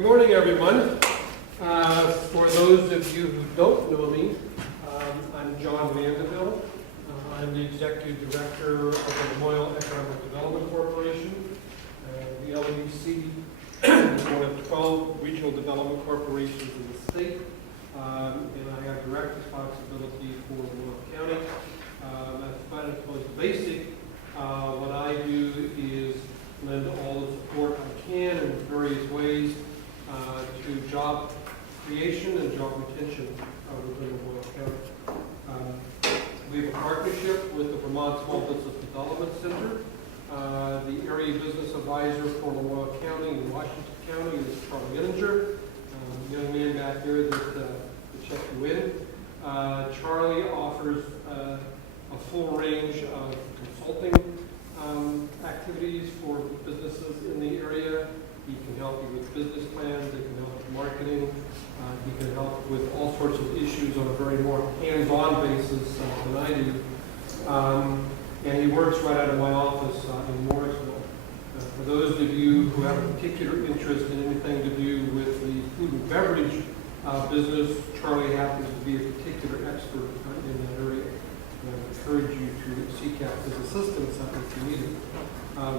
Good morning, everyone. For those of you who don't know me, I'm John Vanderbilt. I'm the Executive Director of the Lamoille Economic Development Corporation. The LEDC is one of 12 regional development corporations in the state, and I have direct responsibility for Lamoille County. But as most basic, what I do is lend all the support I can in various ways to job creation and job retention within Lamoille County. We have a partnership with the Vermont Small Business Development Center. The area business advisor for Lamoille County and Washington County is Charlie Ettinger, the young man back there that checked you in. Charlie offers a full range of consulting activities for businesses in the area. He can help you with business plans, he can help with marketing, he can help with all sorts of issues on a very more hands-on basis than I do. And he works right out of my office in Morrisville. For those of you who have a particular interest in anything to do with the food and beverage business, Charlie happens to be a particular expert in that area. And I encourage you to seek out his assistance if you need it.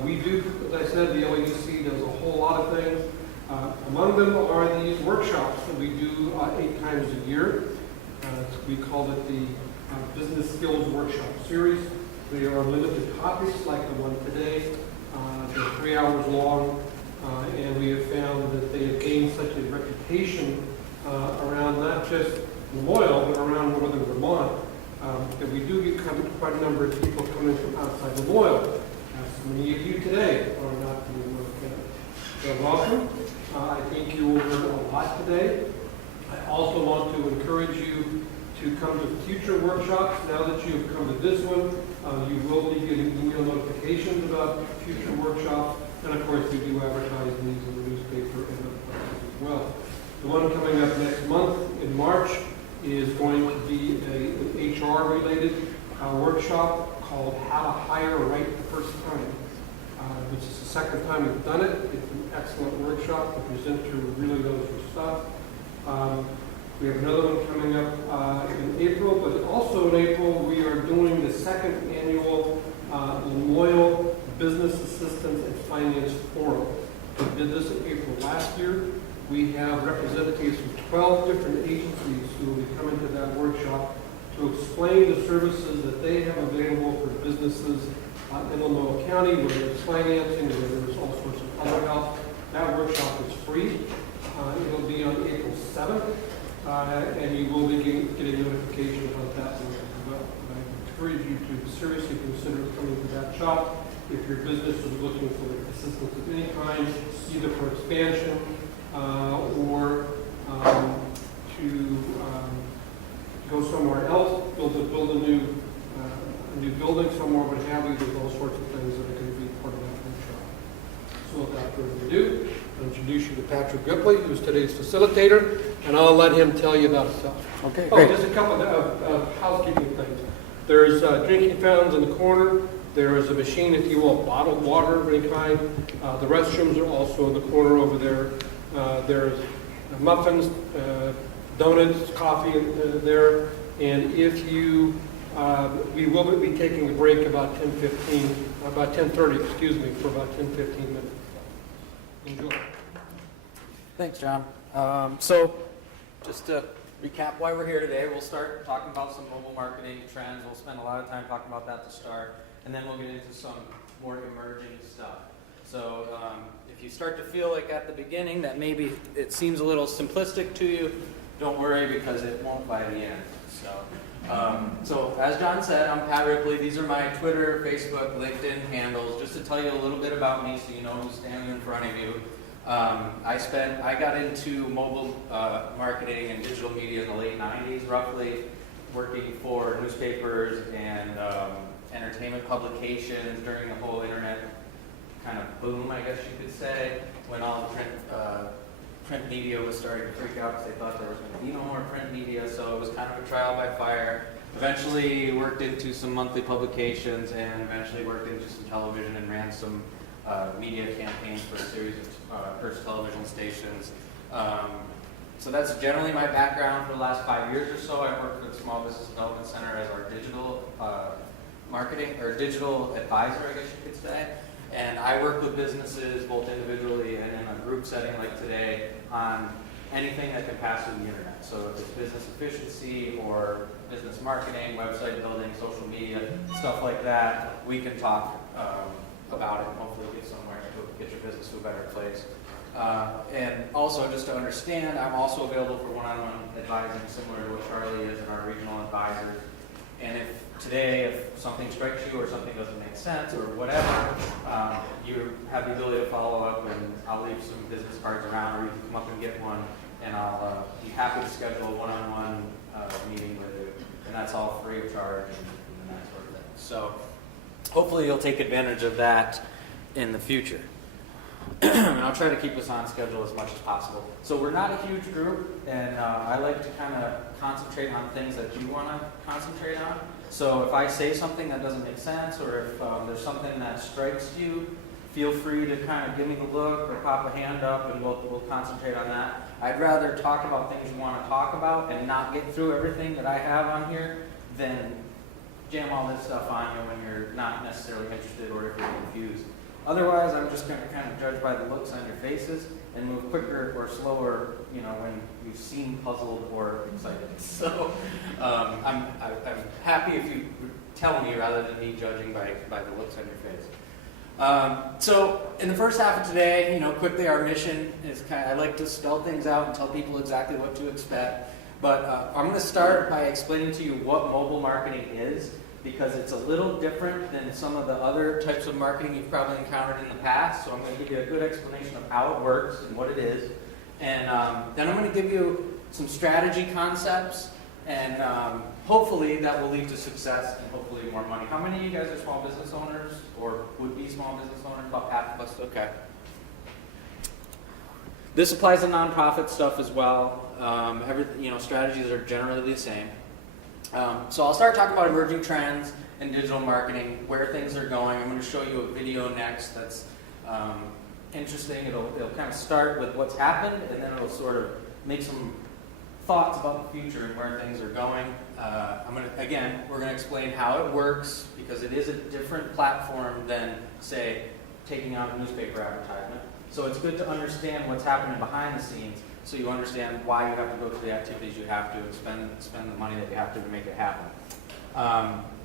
We do, as I said, the LEDC does a whole lot of things. Among them are these workshops that we do 8 times a year. We call it the Business Skills Workshop Series. They are limited topics like the one today. They're 3 hours long, and we have found that they have gained such a reputation around not just Lamoille, but around northern Vermont, that we do get quite a number of people coming from outside Lamoille. As many of you today are not from Lamoille County. So welcome. I think you will learn a lot today. I also want to encourage you to come to future workshops. Now that you have come to this one, you will be getting email notifications about future workshops. And of course, we do advertise these in the newspaper and other places as well. The one coming up next month in March is going to be an HR-related workshop called How to Hire Right the First Time. This is the second time we've done it. It's an excellent workshop. The presenter really knows her stuff. We have another one coming up in April, but also in April we are doing the second annual Lamoille Business Assistance and Finance Forum. We did this in April last year. We have representatives from 12 different agencies who will be coming to that workshop to explain the services that they have available for businesses in Lamoille County, whether it's financing, whether it's all sorts of other help. That workshop is free. It'll be on April 7th. And you will be getting notification about that one as well. And I encourage you to seriously consider coming to that shop if your business is looking for assistance of any kind, either for expansion or to go somewhere else, build a new building somewhere, what have you. There's all sorts of things that are going to be part of that workshop. So without further ado, I'll introduce you to Patrick Ripley, who's today's facilitator, and I'll let him tell you about himself. Okay, great. Just a couple of housekeeping things. There's drinking fountains in the corner. There is a machine if you want bottled water of any kind. The restrooms are also in the corner over there. There's muffins, donuts, coffee there. And if you, we will be taking a break about 10:30, excuse me, for about 10-15 minutes. Enjoy. Thanks, John. So just to recap why we're here today, we'll start talking about some mobile marketing trends. We'll spend a lot of time talking about that to start, and then we'll get into some more emerging stuff. So if you start to feel like at the beginning that maybe it seems a little simplistic to you, don't worry, because it won't by the end. So as John said, I'm Pat Ripley. These are my Twitter, Facebook, LinkedIn handles. Just to tell you a little bit about me so you know who's standing in front of you. I got into mobile marketing and digital media in the late 90s, roughly, working for newspapers and entertainment publications during the whole internet kind of boom, I guess you could say, when all the print media was starting to freak out because they thought there was going to be no more print media, so it was kind of a trial by fire. Eventually worked into some monthly publications and eventually worked into some television and ran some media campaigns for a series of Hearst television stations. So that's generally my background for the last 5 years or so. I've worked for the Small Business Development Center as our digital marketing, or digital advisor, I guess you could say. And I work with businesses both individually and in a group setting like today on anything that can pass through the internet. So if it's business efficiency or business marketing, website building, social media, stuff like that, we can talk about it and hopefully get somewhere to get your business to a better place. And also, just to understand, I'm also available for one-on-one advising, similar to what Charlie is and our regional advisors. And if something strikes you or something doesn't make sense or whatever, you have the ability to follow up, and I'll leave some business cards around, or you can come up and get one, and I'll be happy to schedule a one-on-one meeting with you. And that's all free of charge and that sort of thing. So hopefully you'll take advantage of that in the future. And I'll try to keep us on schedule as much as possible. So we're not a huge group, and I like to kind of concentrate on things that you want to concentrate on. So if I say something that doesn't make sense, or if there's something that strikes you, feel free to kind of give me the look or pop a hand up, and we'll concentrate on that. I'd rather talk about things you want to talk about and not get through everything that I have on here than jam all this stuff on you when you're not necessarily interested or if you're confused. Otherwise, I'm just going to kind of judge by the looks on your faces and move quicker or slower, when you seem puzzled or excited. So I'm happy if you tell me rather than me judging by the looks on your face. So in the first half of today, quickly, our mission is I like to spell things out and tell people exactly what to expect. But I'm going to start by explaining to you what mobile marketing is, because it's a little different than some of the other types of marketing you've probably encountered in the past. So I'm going to give you a good explanation of how it works and what it is. And then I'm going to give you some strategy concepts, and hopefully that will lead to success and hopefully more money. How many of you guys are small business owners or would be small business owners? About half of us? Okay. This applies to nonprofit stuff as well. Strategies are generally the same. So I'll start talking about emerging trends in digital marketing, where things are going. I'm going to show you a video next that's interesting. It'll kind of start with what's happened, and then it'll sort of make some thoughts about the future and where things are going. We're going to explain how it works, because it is a different platform than, say, taking on a newspaper advertisement. So it's good to understand what's happening behind the scenes, so you understand why you have to go through the activities you have to and spend the money that you have to make it happen.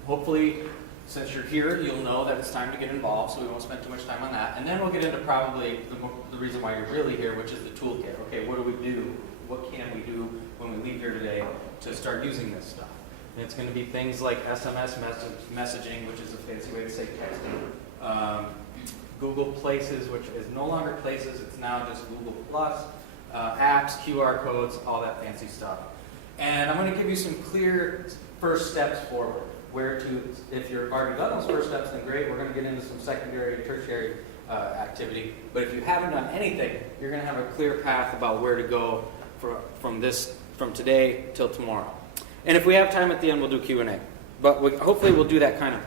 Hopefully, since you're here, you'll know that it's time to get involved, so we won't spend too much time on that. And then we'll get into probably the reason why you're really here, which is the toolkit. Okay, what do we do? What can we do when we leave here today to start using this stuff? And it's going to be things like SMS messaging, which is a fancy way to say texting. Google Places, which is no longer Places, it's now just Google Plus. Apps, QR codes, all that fancy stuff. And I'm going to give you some clear first steps forward. If you've already done those first steps, then great. We're going to get into some secondary, tertiary activity. But if you haven't done anything, you're going to have a clear path about where to go from today till tomorrow. And if we have time at the end, we'll do Q&A. But hopefully we'll do that kind of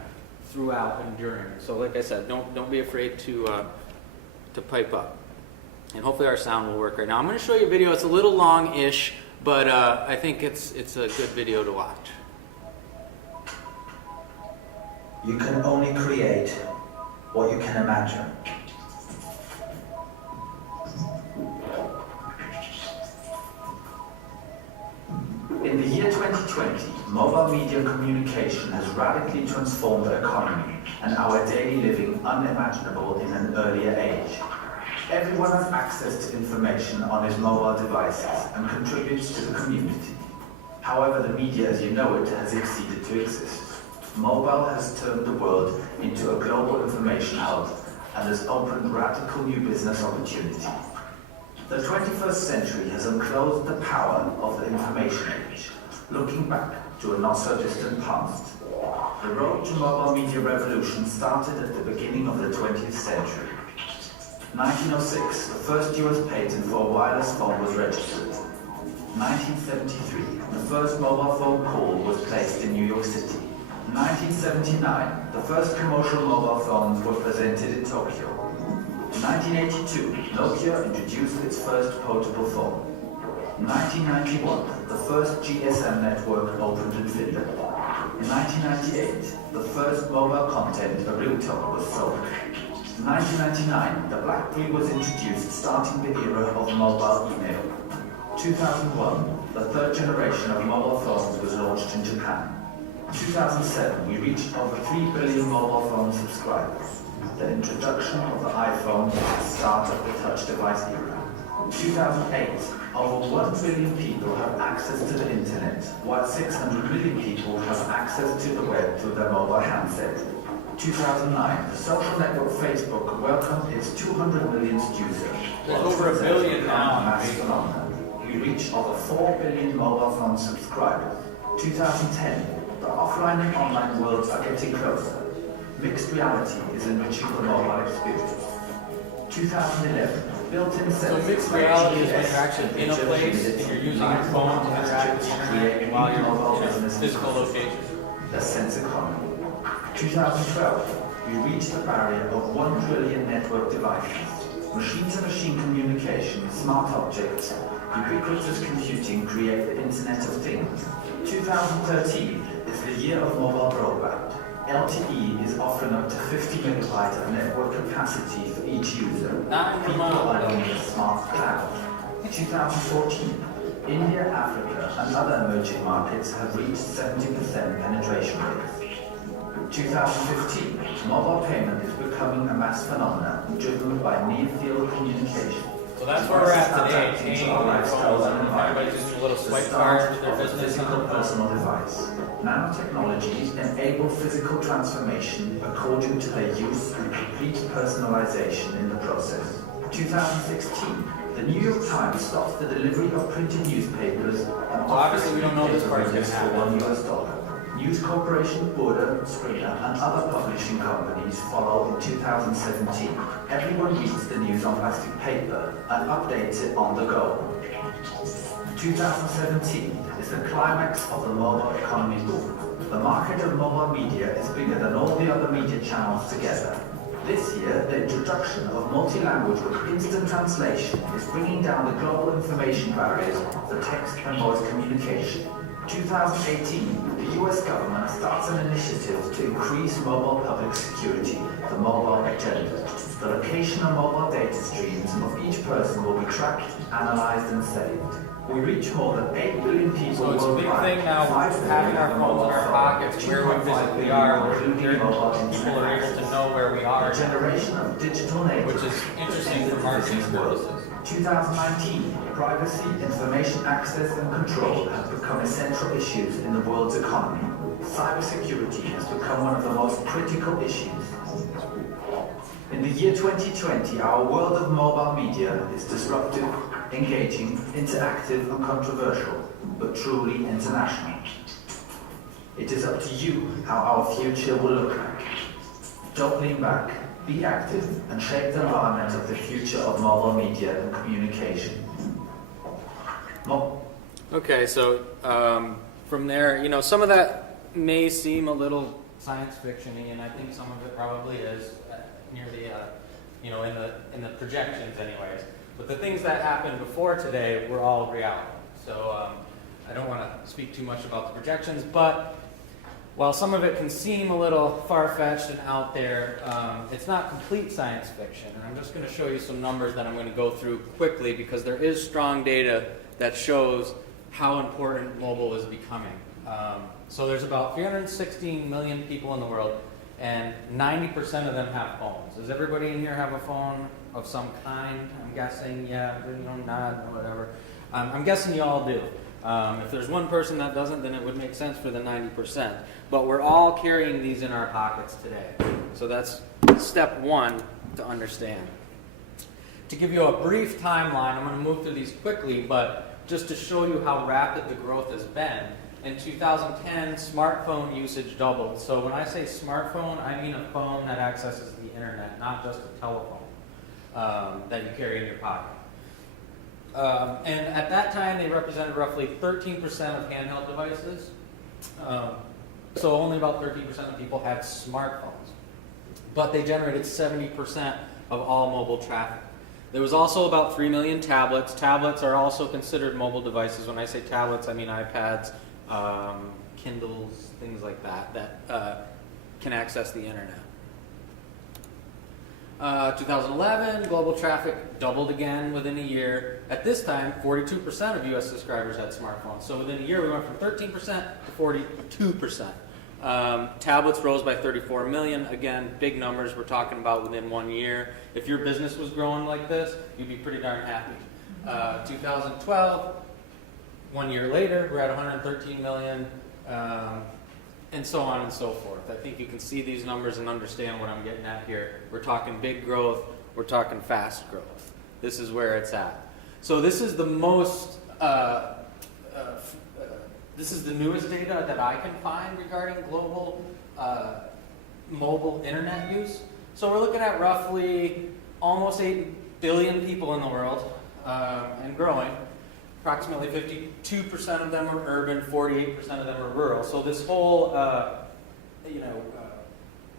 throughout and during. So like I said, don't be afraid to pipe up. And hopefully our sound will work right now. I'm going to show you a video. It's a little long-ish, but I think it's a good video to watch. You can only create what you can imagine. In the year 2020, mobile media communication has radically transformed the economy and our daily living unimaginable in an earlier age. Everyone has access to information on his mobile devices and contributes to the community. However, the media as you know it has exceeded to exist. Mobile has turned the world into a global information hub and has opened radical new business opportunity. The 21st century has unclosed the power of the information age, looking back to a not-so-distant past. The road to mobile media revolution started at the beginning of the 20th century. 1906, the first US patent for a wireless phone was registered. 1973, the first mobile phone call was placed in New York City. 1979, the first commercial mobile phones were presented in Tokyo. In 1982, Nokia introduced its first portable phone. In 1991, the first GSM network opened in Finland. In 1998, the first mobile content, a Realtok, was sold. In 1999, the BlackBerry was introduced, starting the era of mobile email. 2001, the third generation of mobile phones was launched in Japan. In 2007, we reached over 3 billion mobile phone subscribers. The introduction of the iPhone was the start of the touch device era. In 2008, over 1 billion people have access to the internet, while 600 million people have access to the web through their mobile handset. 2009, the social network Facebook welcomed its 200 millionth user. There's over 1 billion now on Mass Facebook. phenomenon. We reached over 4 billion mobile phone subscribers. 2010, the offline and online worlds are getting closer. Mixed reality is enriching the mobile experience. 2011, built-in So sensors mixed like reality is when GPS, you're actually in a place and you're using your phone to interact with the internet while you're in a physical location. The sense economy. 2012, we reached the barrier of 1 trillion network devices. Machine-to-machine communication, smart objects, ubiquitous computing create the Internet of Things. 2013 is the year of mobile broadband. LTE is offering up to 50 megabytes of network capacity for each user. People are on the smart cloud. 2014, India, Africa, and other emerging markets have reached 70% penetration rates. 2015, mobile payment is becoming a mass phenomenon driven by near-field communication. So that's where we're at today, paying with our phones. Everybody's using a little swipe card to their business and Physical their personal device. Nanotechnologies enable physical transformation according to their use and complete personalization in the process. 2016, the New York Times stops the delivery of printed newspapers and Obviously, we don't know this part's gonna happen. for $1. News Corporation, Border, Springer, and other publishing companies follow in 2017. Everyone reads the news on plastic paper and updates it on the go. 2017 is the climax of the mobile economy boom. The market of mobile media is bigger than all the other media channels together. This year, the introduction of multi-language with instant translation is bringing down the global information barriers for text and voice communication. 2018, the US government starts an initiative to increase mobile public security, the mobile agenda. The location of mobile data streams of each person will be tracked, analyzed, and saved. We reach more than 8 billion people So it's a big worldwide. thing now, 5 billion having our have a phones in mobile our phone. pockets, where we 2.5 physically billion are, including where mobile people internet are able access. to know where we are, A generation of digital natives. which is interesting for marketing purposes. 2019, privacy, information access and control have become essential issues in the world's economy. Cybersecurity has become one of the most critical issues. In the year 2020, our world of mobile media is disruptive, engaging, interactive and controversial, but truly international. It is up to you how our future will look like. Don't lean back, be active and shape the environment of the future of mobile media and communication. Okay, so from there, some of that may seem a little science fiction-y, and I think some of it probably is near the, in the projections anyways. But the things that happened before today were all reality. So I don't want to speak too much about the projections, but while some of it can seem a little far-fetched and out there, it's not complete science fiction. And I'm just going to show you some numbers that I'm going to go through quickly because there is strong data that shows how important mobile is becoming. So there's about 316 million people in the world, and 90% of them have phones. Does everybody in here have a phone of some kind? I'm guessing, yeah, nod, whatever. I'm guessing you all do. If there's one person that doesn't, then it would make sense for the 90%. But we're all carrying these in our pockets today. So that's step one to understand. To give you a brief timeline, I'm going to move through these quickly, but just to show you how rapid the growth has been. In 2010, smartphone usage doubled. So when I say smartphone, I mean a phone that accesses the internet, not just a telephone that you carry in your pocket. And at that time, they represented roughly 13% of handheld devices. So only about 13% of people had smartphones. But they generated 70% of all mobile traffic. There was also about 3 million tablets. Tablets are also considered mobile devices. When I say tablets, I mean iPads, Kindles, things like that, that can access the internet. 2011, global traffic doubled again within a year. At this time, 42% of US subscribers had smartphones. So within a year, we went from 13% to 42%. Tablets rose by 34 million. Again, big numbers we're talking about within 1 year. If your business was growing like this, you'd be pretty darn happy. 2012, 1 year later, we're at 113 million, and so on and so forth. I think you can see these numbers and understand what I'm getting at here. We're talking big growth, we're talking fast growth. This is where it's at. So this is the most, this is the newest data that I can find regarding global mobile internet use. So we're looking at roughly almost 8 billion people in the world, and growing. Approximately 52% of them are urban, 48% of them are rural. So this whole,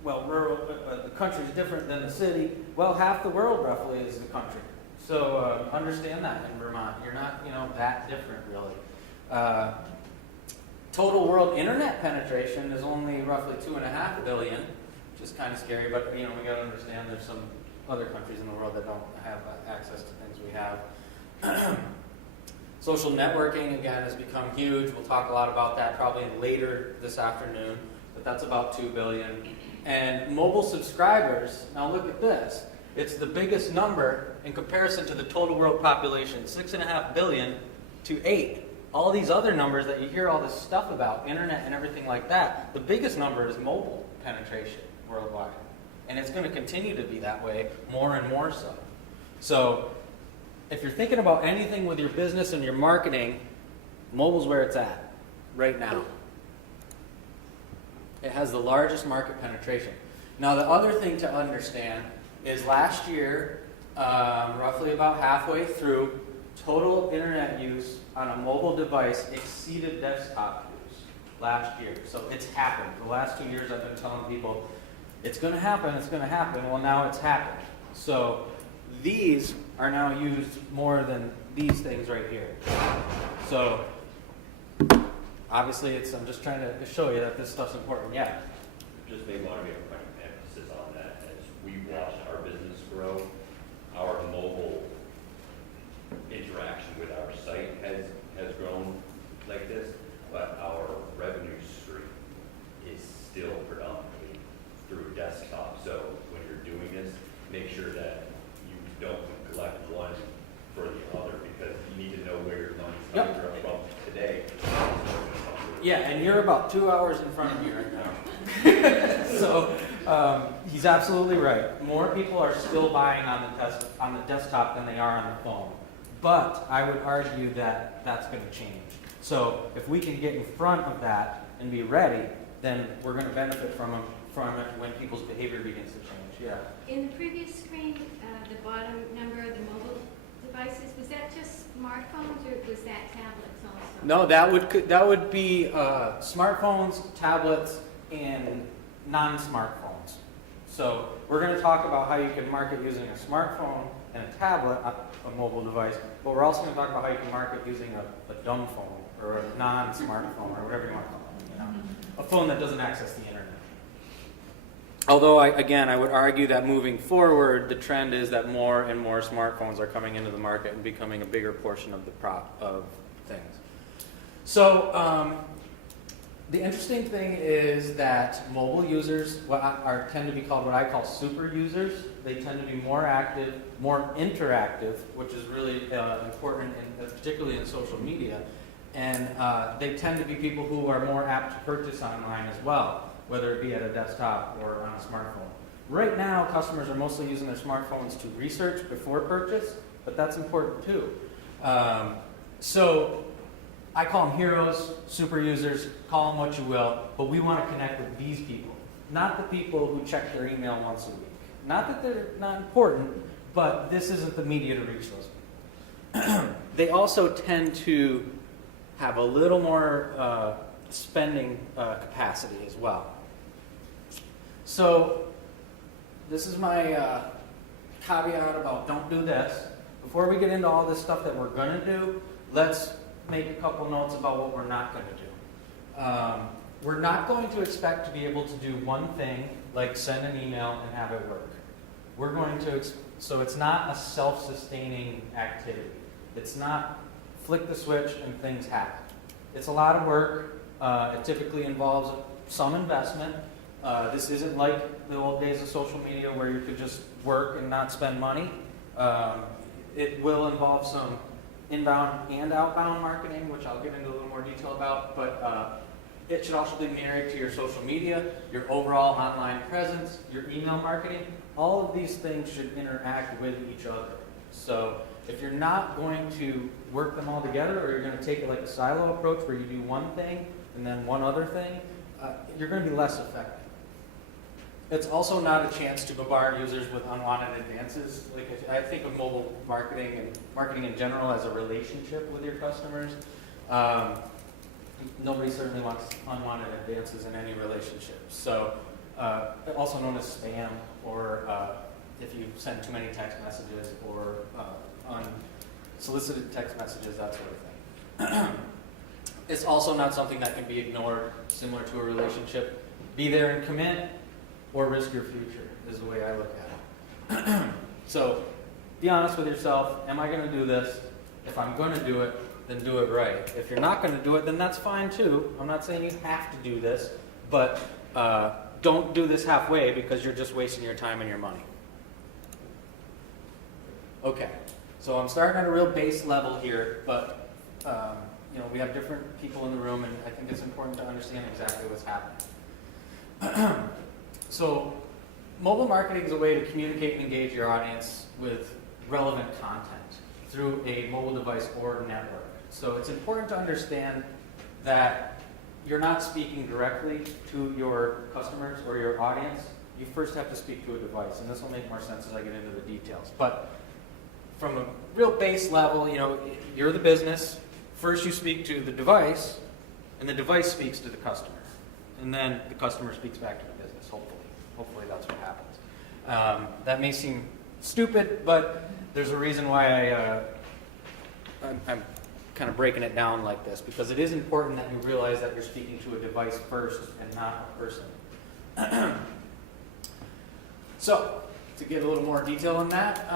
rural, the country is different than the city. Well, half the world roughly is the country. So understand that in Vermont. You're not, that different really. Total world internet penetration is only roughly 2.5 billion, which is kind of scary, but we got to understand there's some other countries in the world that don't have access to things we have. Social networking, again, has become huge. We'll talk a lot about that probably later this afternoon, but that's about 2 billion. And mobile subscribers, now look at this. It's the biggest number in comparison to the total world population, 6.5 billion to 8. All these other numbers that you hear all this stuff about, internet and everything like that, the biggest number is mobile penetration worldwide. And it's going to continue to be that way, more and more so. So, if you're thinking about anything with your business and your marketing, mobile's where it's at right now. It has the largest market penetration. Now, the other thing to understand is last year, roughly about halfway through, total internet use on a mobile device exceeded desktop use last year. So it's happened. For the last 2 years, I've been telling people, it's going to happen, it's going to happen. Well, now it's happened. So these are now used more than these things right here. So obviously, I'm just trying to show you that this stuff's important. Yeah. Just may want to make a point of emphasis on that. As we watch our business grow, our mobile interaction with our site has grown like this, but our revenue stream is still predominantly through desktop. So when you're doing this, make sure that you don't neglect one for the other, because you need to know where your money's coming from today. Yeah, and you're about 2 hours in front of me right now. So he's absolutely right. More people are still buying on the desktop than they are on the phone. But I would argue that that's going to change. So if we can get in front of that and be ready, then we're going to benefit from it when people's behavior begins to change. Yeah. In the previous screen, the bottom number of the mobile devices, was that just smartphones or was that tablets also? No, that would be smartphones, tablets, and non-smartphones. So we're going to talk about how you can market using a smartphone and a tablet, a mobile device, but we're also going to talk about how you can market using a dumb phone or a non-smartphone or whatever you want to call it. A phone that doesn't access the internet. Although, I would argue that moving forward, the trend is that more and more smartphones are coming into the market and becoming a bigger portion of of things. So, the interesting thing is that mobile users tend to be called what I call super users. They tend to be more active, more interactive, which is really important, particularly in social media. And they tend to be people who are more apt to purchase online as well, whether it be at a desktop or on a smartphone. Right now, customers are mostly using their smartphones to research before purchase, but that's important too. So I call them heroes, super users, call them what you will, but we want to connect with these people, not the people who check their email once a week. Not that they're not important, but this isn't the media to reach those people. They also tend to have a little more spending capacity as well. So this is my caveat about don't do this. Before we get into all this stuff that we're going to do, let's make a couple notes about what we're not going to do. We're not going to expect to be able to do one thing, like send an email and have it work. We're going to, so it's not a self-sustaining activity. It's not flick the switch and things happen. It's a lot of work. It typically involves some investment. This isn't like the old days of social media where you could just work and not spend money. It will involve some inbound and outbound marketing, which I'll get into a little more detail about, but it should also be married to your social media, your overall online presence, your email marketing. All of these things should interact with each other. So if you're not going to work them all together, or you're going to take it like a silo approach where you do one thing and then one other thing, you're going to be less effective. It's also not a chance to bombard users with unwanted advances. Like I think of mobile marketing and marketing in general as a relationship with your customers. Nobody certainly wants unwanted advances in any relationship. So, also known as spam, or if you send too many text messages, or unsolicited text messages, that sort of thing. It's also not something that can be ignored, similar to a relationship. Be there and commit, or risk your future, is the way I look at it. So, be honest with yourself. Am I going to do this? If I'm going to do it, then do it right. If you're not going to do it, then that's fine too. I'm not saying you have to do this, but don't do this halfway because you're just wasting your time and your money. Okay, so I'm starting at a real base level here, but we have different people in the room, and I think it's important to understand exactly what's happening. So, mobile marketing is a way to communicate and engage your audience with relevant content through a mobile device or network. So it's important to understand that you're not speaking directly to your customers or your audience. You first have to speak to a device, and this will make more sense as I get into the details. But from a real base level, you're the business. First you speak to the device, and the device speaks to the customer. And then the customer speaks back to the business, hopefully. Hopefully that's what happens. That may seem stupid, but there's a reason why I'm kind of breaking it down like this, because it is important that you realize that you're speaking to a device first and not a person. So, to get a little more detail on that,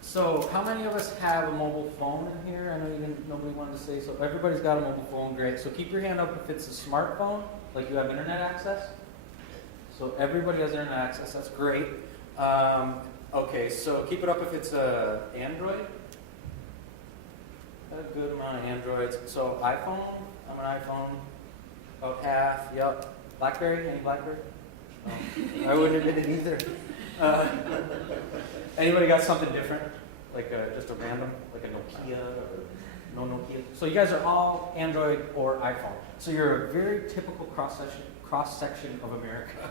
so how many of us have a mobile phone in here? I know nobody wanted to say so. Everybody's got a mobile phone, great. So keep your hand up if it's a smartphone, like you have internet access. So everybody has internet access, that's great. Okay, so keep it up if it's Android. A good amount of Androids. So iPhone, I'm an iPhone, about half, yep. BlackBerry, any BlackBerry? No. I wouldn't admit it either. Anybody got something different? Like just a random, like a Nokia or no Nokia? So you guys are all Android or iPhone. So you're a very typical cross-section of America.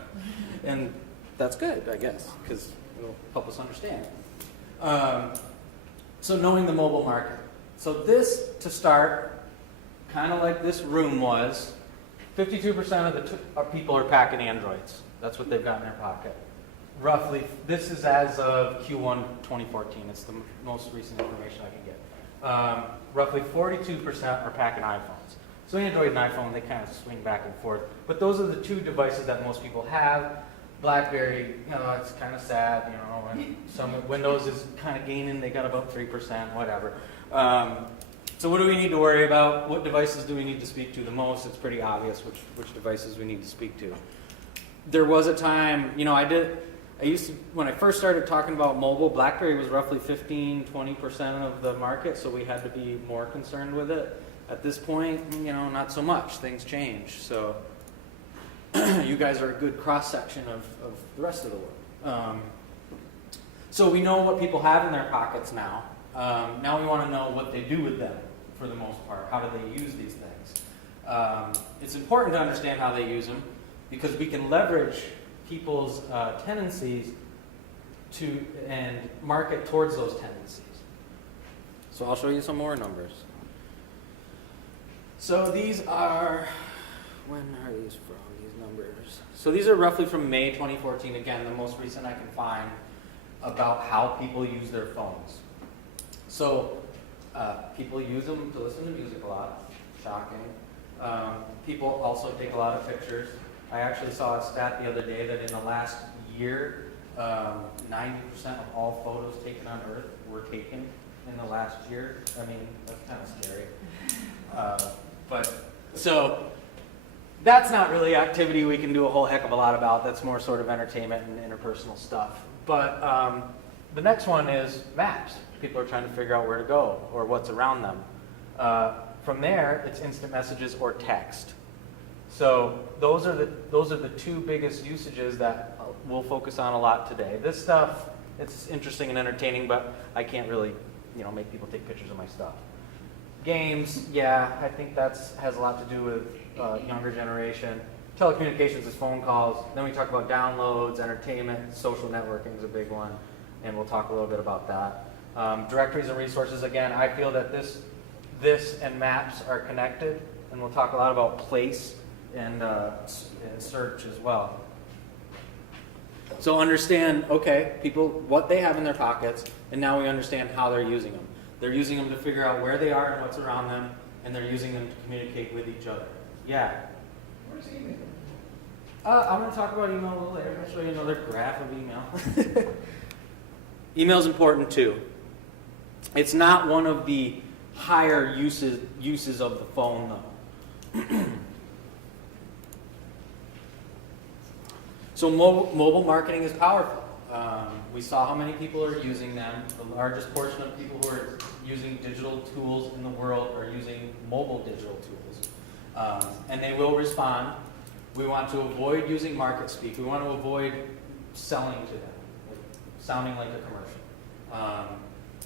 And that's good, I guess, because it'll help us understand. So knowing the mobile market. So this, to start, kind of like this room was, 52% of people are packing Androids. That's what they've got in their pocket. Roughly, this is as of Q1 2014. It's the most recent information I can get. Roughly 42% are packing iPhones. So Android and iPhone, they kind of swing back and forth. But those are the two devices that most people have. BlackBerry, it's kind of sad, and some Windows is kind of gaining. They got about 3%, whatever. So what do we need to worry about? What devices do we need to speak to the most? It's pretty obvious which devices we need to speak to. There was a time, when I first started talking about mobile, BlackBerry was roughly 15-20% of the market, so we had to be more concerned with it. At this point, not so much. Things change. So you guys are a good cross-section of the rest of the world. So we know what people have in their pockets now. Now we want to know what they do with them, for the most part. How do they use these things? It's important to understand how they use them, because we can leverage people's tendencies and market towards those tendencies. So I'll show you some more numbers. So these are, when are these from, these numbers? So these are roughly from May 2014, again, the most recent I can find. about how people use their phones. So people use them to listen to music a lot. Shocking. People also take a lot of pictures. I actually saw a stat the other day that in the last year, 90% of all photos taken on Earth were taken in the last year. I mean, that's kind of scary. So that's not really activity we can do a whole heck of a lot about. That's more sort of entertainment and interpersonal stuff. But the next one is maps. People are trying to figure out where to go or what's around them. From there, it's instant messages or text. So those are the two biggest usages that we'll focus on a lot today. This stuff, it's interesting and entertaining, but I can't really, make people take pictures of my stuff. Games, yeah, I think has a lot to do with younger generation. Telecommunications is phone calls. Then we talk about downloads, entertainment, social networking is a big one, and we'll talk a little bit about that. Directories and resources, again, I feel that this and maps are connected, and we'll talk a lot about place and search as well. So understand, okay, people, what they have in their pockets, and now we understand how they're using them. They're using them to figure out where they are and what's around them, and they're using them to communicate with each other. Yeah? Where's email? I'm going to talk about email a little later. I'll show you another graph of email. Email's important too. It's not one of the higher uses of the phone, though. So mobile marketing is powerful. We saw how many people are using them. The largest portion of people who are using digital tools in the world are using mobile digital tools. And they will respond. We want to avoid using market speak. We want to avoid selling to them, sounding like a commercial.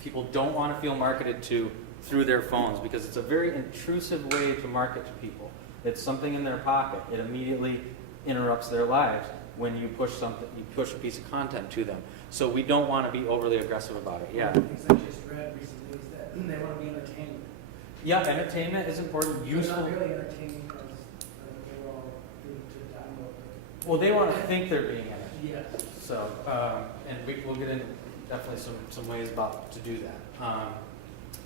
People don't want to feel marketed to through their phones because it's a very intrusive way to market to people. It's something in their pocket. It immediately interrupts their lives when you push a piece of content to them. So we don't want to be overly aggressive about it. Yeah. One of the things I just read recently is that they want to be entertained. Yeah, entertainment is important. They're Useful. not really entertaining because they were all due to download. Well, they want to think they're being entertained. Yes. So, and we'll get into definitely some ways to do that.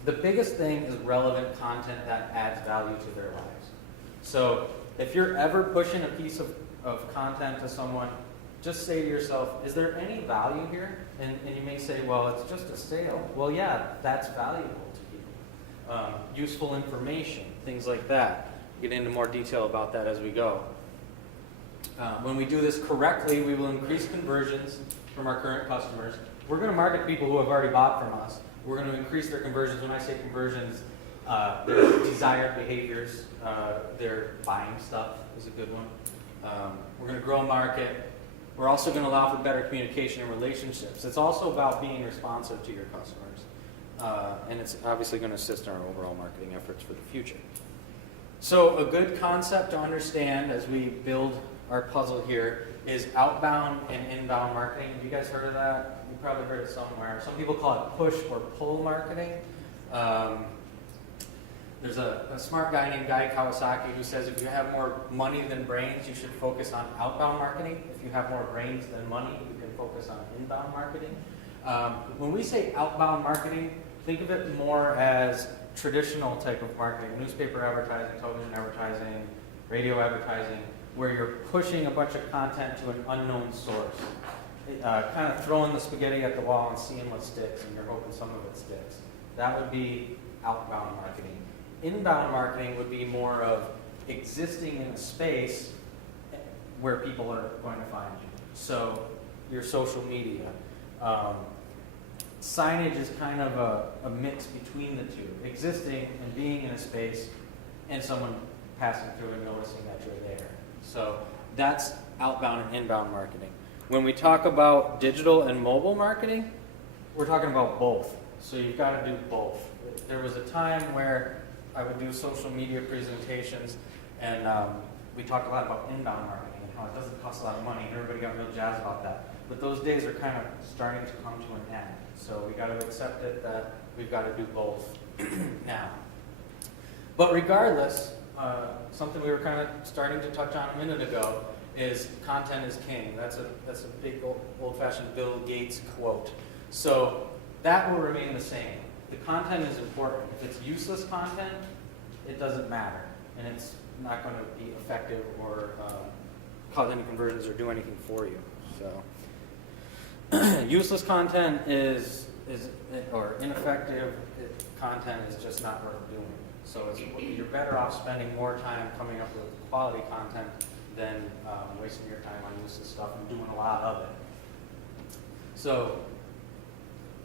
The biggest thing is relevant content that adds value to their lives. So if you're ever pushing a piece of content to someone, just say to yourself, is there any value here? And you may say, well, it's just a sale. Well, yeah, that's valuable to people. Useful information, things like that. Get into more detail about that as we go. When we do this correctly, we will increase conversions from our current customers. We're going to market to people who have already bought from us. We're going to increase their conversions. When I say conversions, their desired behaviors, their buying stuff is a good one. We're going to grow market. We're also going to allow for better communication and relationships. It's also about being responsive to your customers. And it's obviously going to assist in our overall marketing efforts for the future. So a good concept to understand as we build our puzzle here is outbound and inbound marketing. Have you guys heard of that? You probably heard it somewhere. Some people call it push or pull marketing. There's a smart guy named Guy Kawasaki who says if you have more money than brains, you should focus on outbound marketing. If you have more brains than money, you can focus on inbound marketing. When we say outbound marketing, think of it more as traditional type of marketing, newspaper advertising, television advertising, radio advertising, where you're pushing a bunch of content to an unknown source. Kind of throwing the spaghetti at the wall and seeing what sticks, and you're hoping some of it sticks. That would be outbound marketing. Inbound marketing would be more of existing in a space where people are going to find you. So your social media. Signage is kind of a mix between the two. Existing and being in a space and someone passing through and noticing that you're there. So that's outbound and inbound marketing. When we talk about digital and mobile marketing, we're talking about both. So you've got to do both. There was a time where I would do social media presentations, and we talked a lot about inbound marketing and how it doesn't cost a lot of money, and everybody got real jazzed about that. But those days are kind of starting to come to an end. So we got to accept it that we've got to do both now. But regardless, something we were kind of starting to touch on a minute ago is content is king. That's a big old-fashioned Bill Gates quote. So that will remain the same. The content is important. If it's useless content, it doesn't matter, and it's not going to be effective or cause any conversions or do anything for you. So useless content or ineffective content is just not worth doing. So you're better off spending more time coming up with quality content than wasting your time on useless stuff and doing a lot of it. So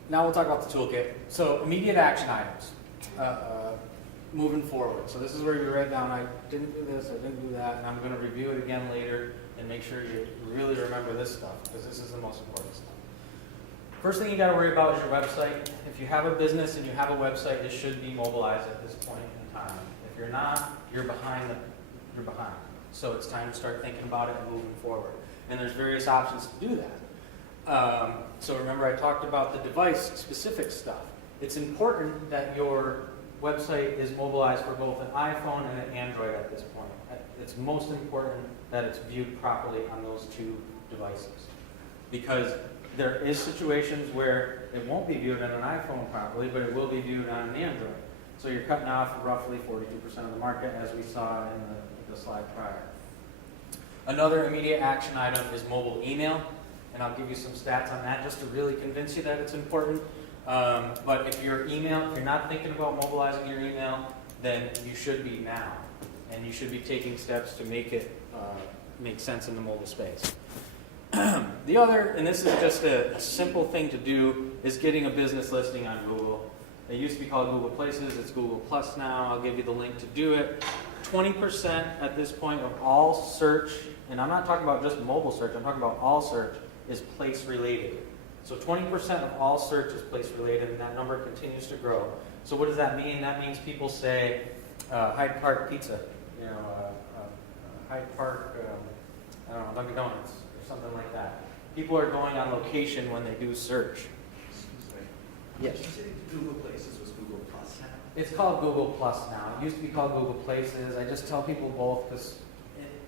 now we'll talk about the toolkit. So immediate action items moving forward. So this is where you write down, I didn't do this, I didn't do that, and I'm going to review it again later and make sure you really remember this stuff, because this is the most important stuff. First thing you got to worry about is your website. If you have a business and you have a website, it should be mobilized at this point in time. If you're not, you're behind. So it's time to start thinking about it and moving forward. And there's various options to do that. So remember, I talked about the device-specific stuff. It's important that your website is mobilized for both an iPhone and an Android at this point. It's most important that it's viewed properly on those two devices, because there is situations where it won't be viewed on an iPhone properly, but it will be viewed on an Android. So you're cutting off roughly 42% of the market, as we saw in the slide prior. Another immediate action item is mobile email, and I'll give you some stats on that just to really convince you that it's important. But if you're not thinking about mobilizing your email, then you should be now, and you should be taking steps to make it make sense in the mobile space. The other, and this is just a simple thing to do, is getting a business listing on Google. It used to be called Google Places, it's Google Plus now. I'll give you the link to do it. 20% at this point of all search, and I'm not talking about just mobile search, I'm talking about all search, is place related. So 20% of all search is place related, and that number continues to grow. So what does that mean? That means people say Hyde Park Pizza, Hyde Park, I don't know, Dunkin' Donuts, or something like that. People are going on location when they do search. Excuse me. Yes. Did you say Google Places was Google Plus now? It's called Google Plus now. It used to be called Google Places. I just tell people both because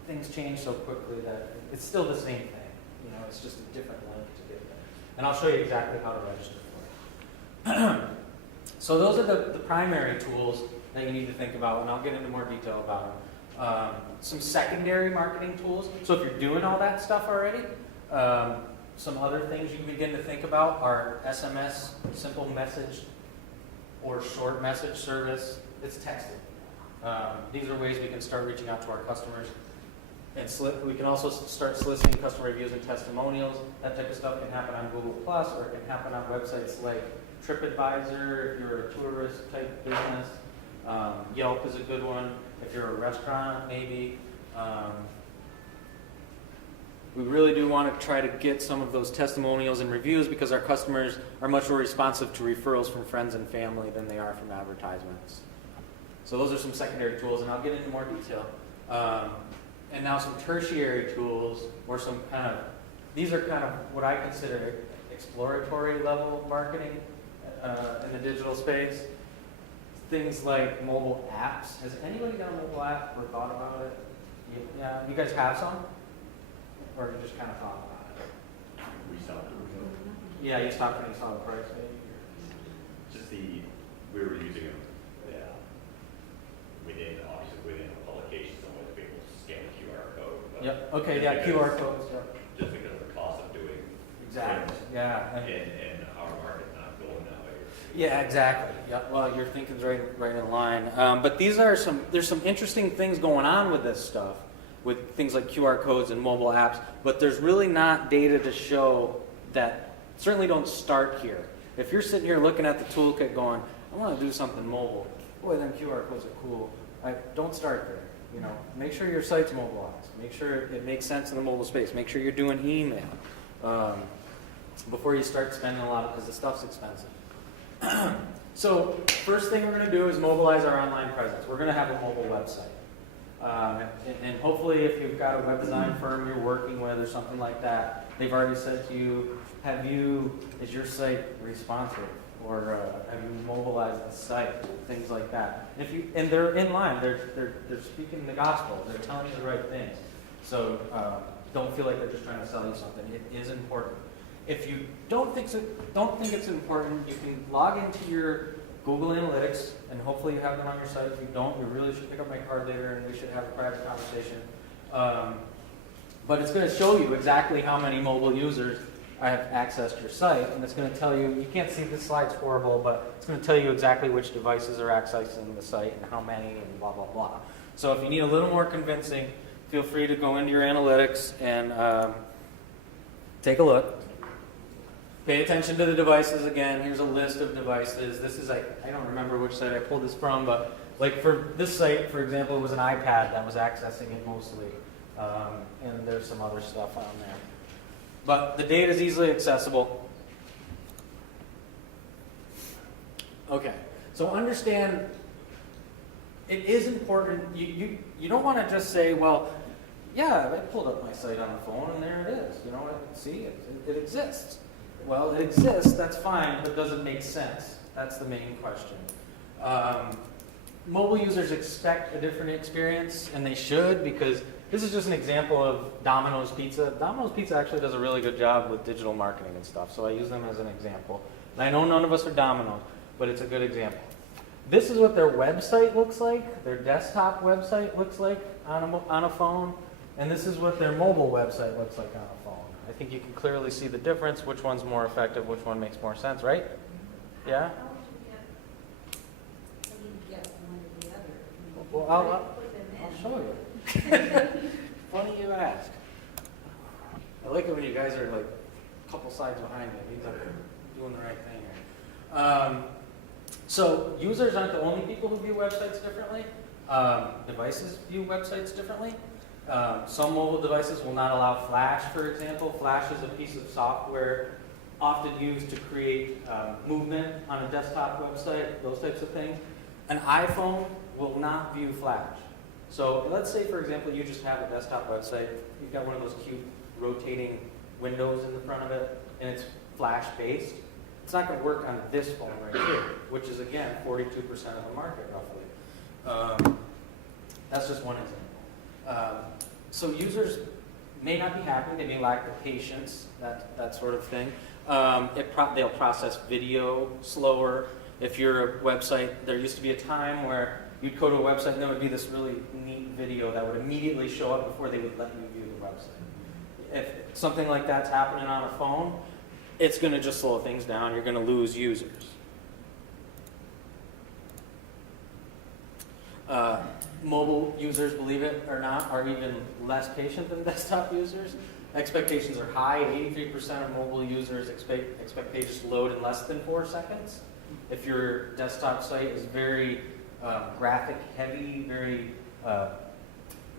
things change so quickly that it's still the same thing. It's just a different link to get there. And I'll show you exactly how to register for it. So those are the primary tools that you need to think about, and I'll get into more detail about them. Some secondary marketing tools. So if you're doing all that stuff already, some other things you can begin to think about are SMS, simple message, or short message service. It's texting. These are ways we can start reaching out to our customers. And we can also start soliciting customer reviews and testimonials. That type of stuff can happen on Google Plus, or it can happen on websites like TripAdvisor if you're a tourist type business. Yelp is a good one if you're a restaurant, maybe. We really do want to try to get some of those testimonials and reviews because our customers are much more responsive to referrals from friends and family than they are from advertisements. So those are some secondary tools, and I'll get into more detail. And now some tertiary tools, or some these are kind of what I consider exploratory level marketing in the digital space. Things like mobile apps. Has anybody done a mobile app or thought about it? Yeah, you guys have some? Or you just kind of thought about it? We stopped. Yeah, you stopped when you saw the price, maybe? We were using them, obviously within a publication, so most people scan the QR code. But Yep, okay, yeah, QR codes, yep. Just because of the cost of doing Exactly, yeah. and our market's not going that way. Yeah, exactly. Yeah, well, your thinking's right in line. But there's some interesting things going on with this stuff, with things like QR codes and mobile apps, but there's really not data to show that. Certainly don't start here. If you're sitting here looking at the toolkit going, I want to do something mobile, boy, them QR codes are cool. Don't start there. Make sure your site's mobilized. Make sure it makes sense in the mobile space. Make sure you're doing email before you start spending a lot, because the stuff's expensive. So first thing we're going to do is mobilize our online presence. We're going to have a mobile website. And hopefully if you've got a web design firm you're working with or something like that, they've already said to you, is your site responsive? Or have you mobilized the site? Things like that. They're in line. They're speaking the gospel. They're telling you the right things. So don't feel like they're just trying to sell you something. It is important. If you don't think it's important, you can log into your Google Analytics, and hopefully you have them on your site. If you don't, you really should pick up my card later, and we should have a private conversation. But it's going to show you exactly how many mobile users have accessed your site, and it's going to tell you, you can't see this slide's horrible, but it's going to tell you exactly which devices are accessing the site and how many and blah, blah, blah. So if you need a little more convincing, feel free to go into your analytics and take a look. Pay attention to the devices again. Here's a list of devices. This is, I don't remember which site I pulled this from, but like for this site, for example, it was an iPad that was accessing it mostly. And there's some other stuff on there. But the data is easily accessible. Okay, so understand it is important. You don't want to just say, well, yeah, I pulled up my site on the phone and there it is. You know what? See, it exists. Well, it exists, that's fine, but does it make sense? That's the main question. Mobile users expect a different experience, and they should, because this is just an example of Domino's Pizza. Domino's Pizza actually does a really good job with digital marketing and stuff, so I use them as an example. And I know none of us are Domino's, but it's a good example. This is what their website looks like, their desktop website looks like on a phone, and this is what their mobile website looks like on a phone. I think you can clearly see the difference, which one's more effective, which one makes more sense, right? Yeah? Well, I'll show you. Funny you ask. I like it when you guys are like a couple slides behind me. It means I'm doing the right thing here. So users aren't the only people who view websites differently. Devices view websites differently. Some mobile devices will not allow Flash, for example. Flash is a piece of software often used to create movement on a desktop website, those types of things. An iPhone will not view Flash. So let's say, for example, you just have a desktop website. You've got one of those cute rotating windows in the front of it, and it's Flash-based. It's not going to work on this phone right here, which is, again, 42% of the market, roughly. That's just one example. So users may not be happy, they may lack the patience, that sort of thing. They'll process video slower. If you're a website, there used to be a time where you'd go to a website and there would be this really neat video that would immediately show up before they would let you view the website. If something like that's happening on a phone, it's going to just slow things down. You're going to lose users. Mobile users, believe it or not, are even less patient than desktop users. Expectations are high. 83% of mobile users expect pages to load in less than 4 seconds. If your desktop site is very graphic heavy, very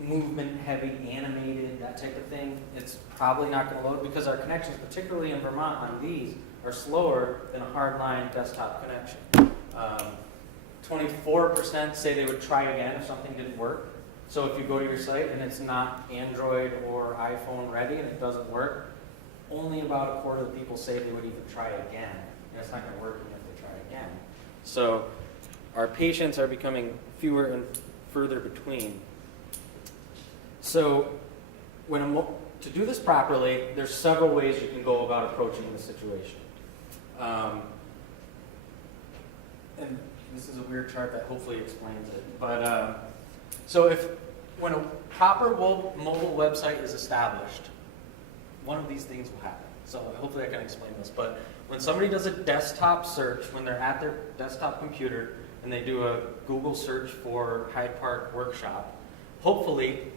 movement heavy, animated, that type of thing, it's probably not going to load because our connections, particularly in Vermont on these, are slower than a hardline desktop connection. 24% say they would try again if something didn't work. So if you go to your site and it's not Android or iPhone ready and it doesn't work, only about a quarter of the people say they would even try again. And it's not going to work even if they try again. So our patients are becoming fewer and further between. So to do this properly, there's several ways you can go about approaching the situation. And this is a weird chart that hopefully explains it. But so when a proper mobile website is established, one of these things will happen. So hopefully I can explain this. But when somebody does a desktop search, when they're at their desktop computer and they do a Google search for Hyde Park Workshop, hopefully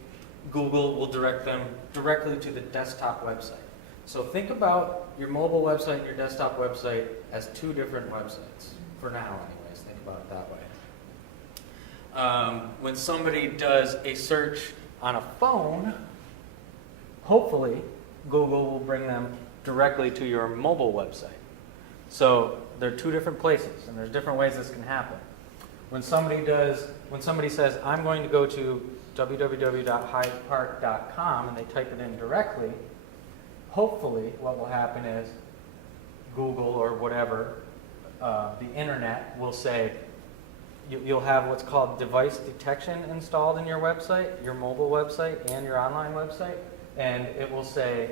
Google will direct them directly to the desktop website. So think about your mobile website and your desktop website as two different websites. For now, anyways, think about it that way. When somebody does a search on a phone, hopefully Google will bring them directly to your mobile website. So they're two different places, and there's different ways this can happen. When somebody says, I'm going to go to www.hydepark.com, and they type it in directly, hopefully what will happen is Google or whatever, the internet will say, you'll have what's called device detection installed in your website, your mobile website, and your online website. and it will say,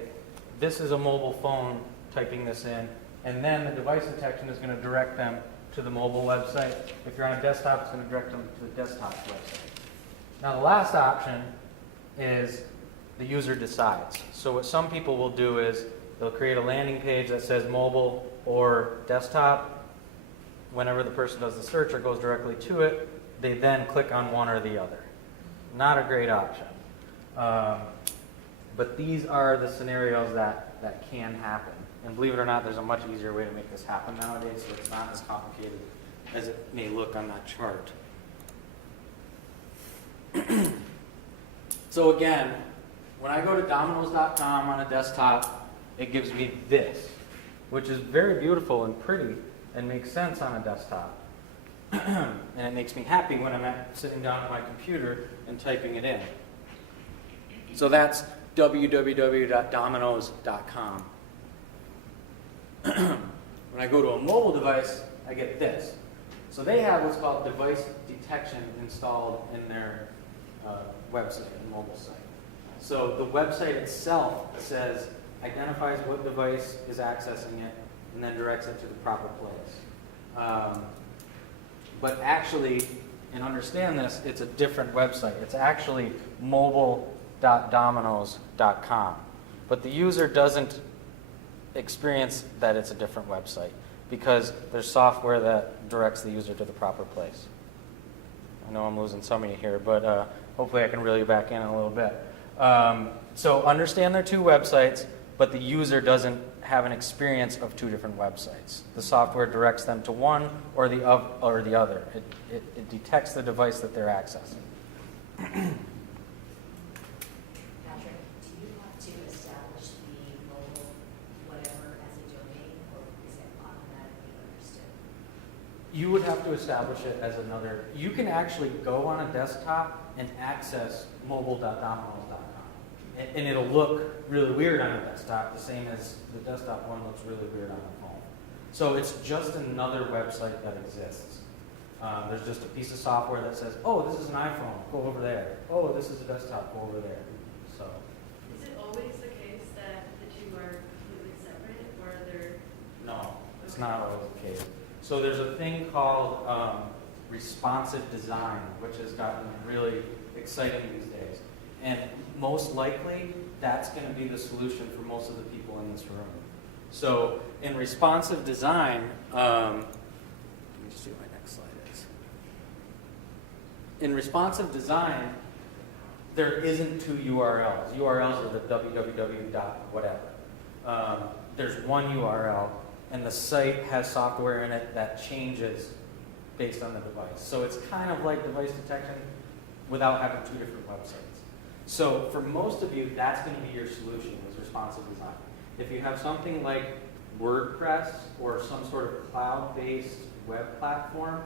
this is a mobile phone, typing this in, and then the device detection is going to direct them to the mobile website. If you're on a desktop, it's going to direct them to the desktop website. Now the last option is the user decides. So what some people will do is they'll create a landing page that says mobile or desktop. Whenever the person does the search or goes directly to it, they then click on one or the other. Not a great option. But these are the scenarios that can happen. And believe it or not, there's a much easier way to make this happen nowadays, so it's not as complicated as it may look on that chart. So again, when I go to Domino's.com on a desktop, it gives me this, which is very beautiful and pretty and makes sense on a desktop. And it makes me happy when I'm sitting down at my computer and typing it in. So that's www.domino's.com. When I go to a mobile device, I get this. So they have what's called device detection installed in their website, and mobile site. So the website itself says, identifies what device is accessing it, and then directs it to the proper place. But actually, and understand this, it's a different website. It's actually mobile.domino's.com. But the user doesn't experience that it's a different website because there's software that directs the user to the proper place. I know I'm losing some of you here, but hopefully I can reel you back in a little bit. So understand they're two websites, but the user doesn't have an experience of two different websites. The software directs them to one or the other. It detects the device that they're accessing. Patrick, do you have to establish the mobile whatever as a domain, or is it automatically understood? You would have to establish it as another. You can actually go on a desktop and access mobile.domino's.com. And it'll look really weird on a desktop, the same as the desktop one looks really weird on a phone. So it's just another website that exists. There's just a piece of software that says, oh, this is an iPhone, go over there. Oh, this is a desktop, go over there. So. Is it always the case that the two are completely separate, or are there? No, it's not always the case. So there's a thing called responsive design, which has gotten really exciting these days. And most likely, that's going to be the solution for most of the people in this room. So in responsive design, let me just see what my next slide is. In responsive design, there isn't two URLs. URLs are the www dot whatever. There's one URL, and the site has software in it that changes based on the device. So it's kind of like device detection without having two different websites. So for most of you, that's going to be your solution, is responsive design. If you have something like WordPress or some sort of cloud-based web platform,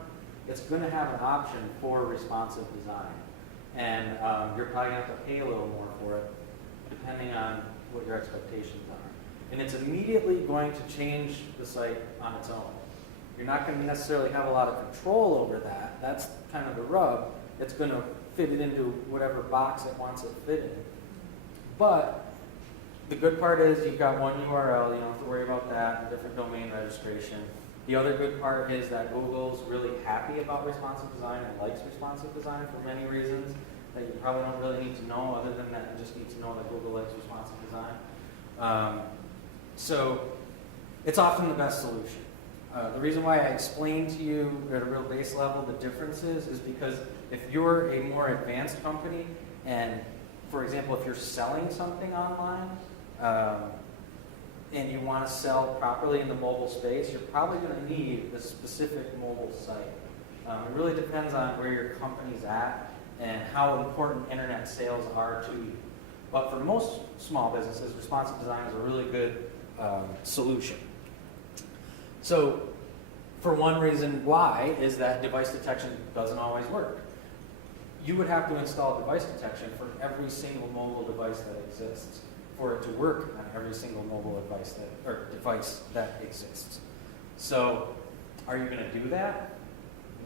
it's going to have an option for responsive design. And you're probably going to have to pay a little more for it, depending on what your expectations are. And it's immediately going to change the site on its own. You're not going to necessarily have a lot of control over that. That's kind of the rub. It's going to fit it into whatever box it wants it fit in. But the good part is you've got one URL, you don't have to worry about that, and different domain registration. The other good part is that Google's really happy about responsive design and likes responsive design for many reasons that you probably don't really need to know, other than that you just need to know that Google likes responsive design. So it's often the best solution. The reason why I explained to you at a real base level the differences is because if you're a more advanced company and, for example, if you're selling something online and you want to sell properly in the mobile space, you're probably going to need a specific mobile site. It really depends on where your company's at and how important internet sales are to you. But for most small businesses, responsive design is a really good solution. So, for one reason why is that device detection doesn't always work. You would have to install device detection for every single mobile device that exists for it to work on every single mobile device that exists. So, are you going to do that?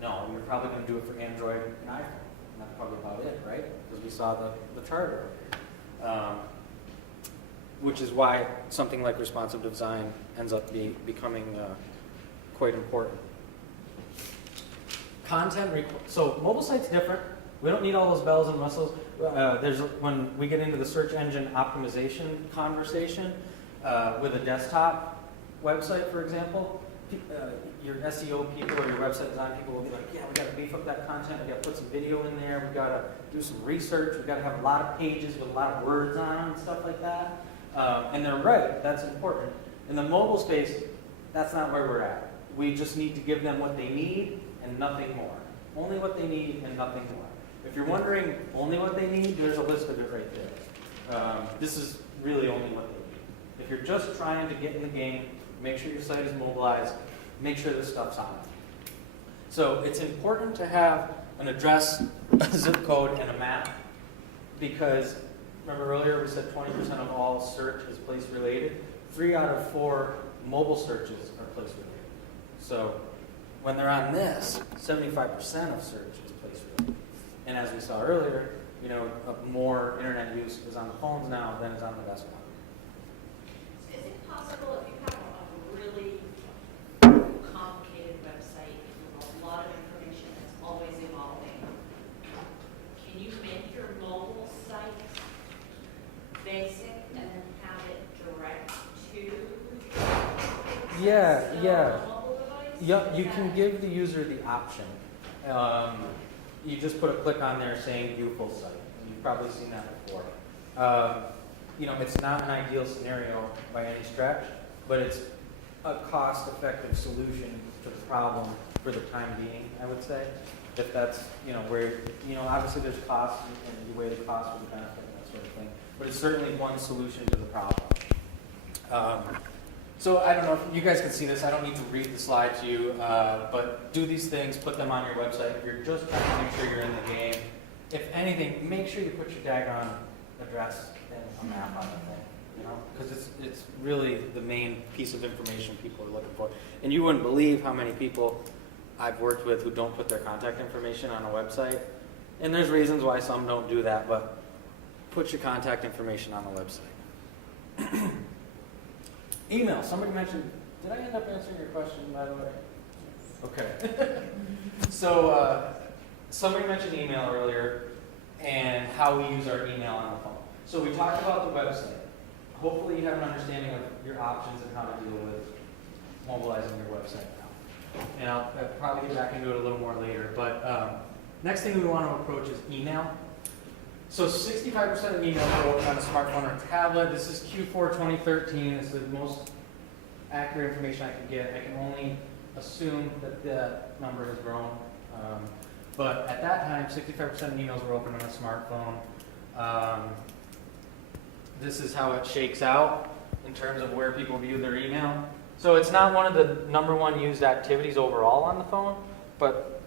No, you're probably going to do it for Android and iPhone. And that's probably about it, right? Because we saw the chart earlier. which is why something like responsive design ends up becoming quite important. So mobile site's different. We don't need all those bells and whistles. When we get into the search engine optimization conversation with a desktop website, for example, your SEO people or your website design people will be like, yeah, we got to beef up that content. We got to put some video in there. We got to do some research. We got to have a lot of pages with a lot of words on them and stuff like that. And they're right. That's important. In the mobile space, that's not where we're at. We just need to give them what they need and nothing more. Only what they need and nothing more. If you're wondering only what they need, there's a list of it right there. This is really only what they need. If you're just trying to get in the game, make sure your site is mobilized, make sure this stuff's on it. So it's important to have an address, a zip code, and a map, because remember earlier we said 20% of all search is place related. 3 out of 4 mobile searches are place related. So when they're on this, 75% of search is place related. And as we saw earlier, more internet use is on the phones now than is on the desktop. Is it possible if you have a really complicated website with a lot of information that's always evolving, can you make your mobile site basic and then have it direct to Yeah. mobile device? Yeah, you can give the user the option. You just put a click on there saying view full site. You've probably seen that before. It's not an ideal scenario by any stretch, but it's a cost-effective solution to the problem for the time being, I would say. If that's, where, obviously there's costs and you weigh the cost with the benefit and that sort of thing, but it's certainly one solution to the problem. So I don't know if you guys can see this. I don't need to read the slide to you, but do these things, put them on your website. If you're just trying to make sure you're in the game, if anything, make sure you put your daggone address and a map on the thing, because it's really the main piece of information people are looking for. And you wouldn't believe how many people I've worked with who don't put their contact information on a website. And there's reasons why some don't do that, but put your contact information on the website. Email. Somebody mentioned, did I end up answering your question, by the way? Okay. So, somebody mentioned email earlier and how we use our email on the phone. So we talked about the website. Hopefully you have an understanding of your options and how to deal with mobilizing your website now. And I'll probably get back into it a little more later. But next thing we want to approach is email. So 65% of emails are on a smartphone or tablet. This is Q4 2013. This is the most accurate information I can get. I can only assume that the number has grown. But at that time, 65% of emails were open on a smartphone. This is how it shakes out in terms of where people view their email. So it's not one of the #1 used activities overall on the phone, but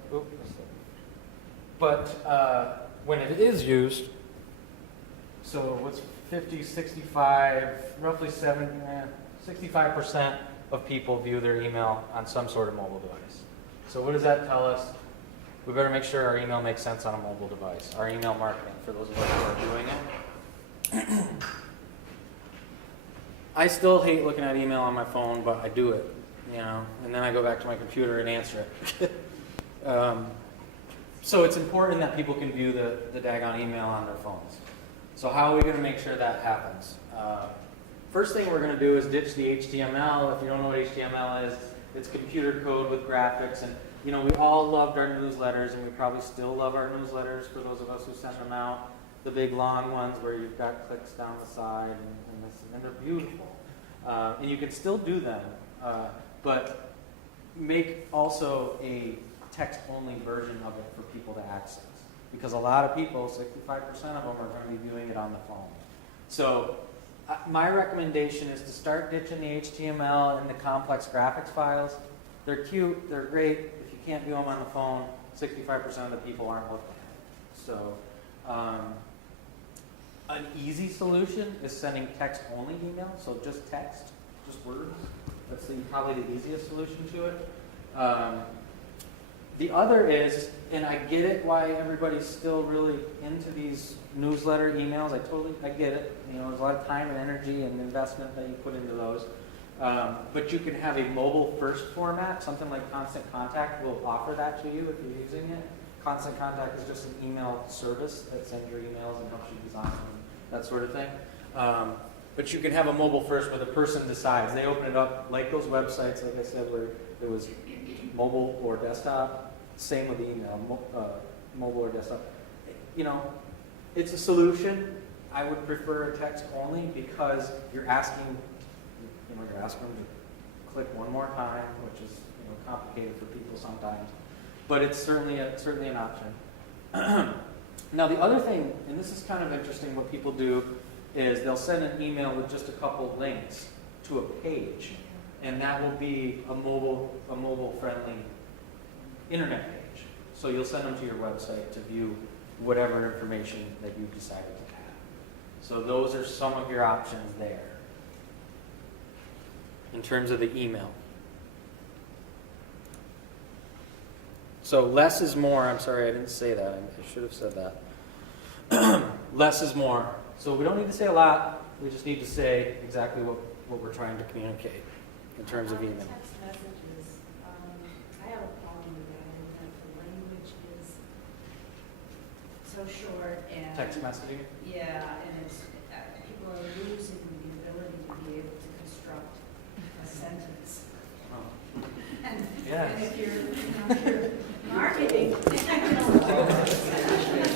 when it is used, so what's 50, 65, roughly 65% of people view their email on some sort of mobile device. So what does that tell us? We better make sure our email makes sense on a mobile device. Our email marketing, for those of us who are doing it. I still hate looking at email on my phone, but I do it, and then I go back to my computer and answer it. So it's important that people can view the daggone email on their phones. So how are we going to make sure that happens? First thing we're going to do is ditch the HTML. If you don't know what HTML is, it's computer code with graphics. And we all loved our newsletters, and we probably still love our newsletters for those of us who send them out. The big long ones where you've got clicks down the side, and they're beautiful. And you can still do them, but make also a text-only version of it for people to access. Because a lot of people, 65% of them, are going to be viewing it on the phone. So my recommendation is to start ditching the HTML and the complex graphics files. They're cute, they're great. If you can't view them on the phone, 65% of the people aren't looking at it. So an easy solution is sending text-only email, so just text, just words. That's probably the easiest solution to it. The other is, and I get it why everybody's still really into these newsletter emails. I get it. You know, there's a lot of time and energy and investment that you put into those. But you can have a mobile first format. Something like Constant Contact will offer that to you if you're using it. Constant Contact is just an email service that sends your emails and helps you design and that sort of thing. But you can have a mobile first where the person decides. They open it up like those websites, like I said, where it was mobile or desktop. Same with email, mobile or desktop. You know, it's a solution. I would prefer a text only because you're asking them to click one more time, which is complicated for people sometimes. But it's certainly an option. Now the other thing, and this is kind of interesting, what people do is they'll send an email with just a couple links to a page, and that will be a mobile friendly internet page. So you'll send them to your website to view whatever information that you've decided to have. So those are some of your options there in terms of the email. So less is more. I'm sorry, I didn't say that. I should have said that. Less is more. So we don't need to say a lot. We just need to say exactly what we're trying to communicate in terms of email. Text messages, I have a problem with that, in that the language is so short and. Text messaging? Yeah, and it's, people are losing the ability to be able to construct a sentence. Oh. And Yes. if you're marketing.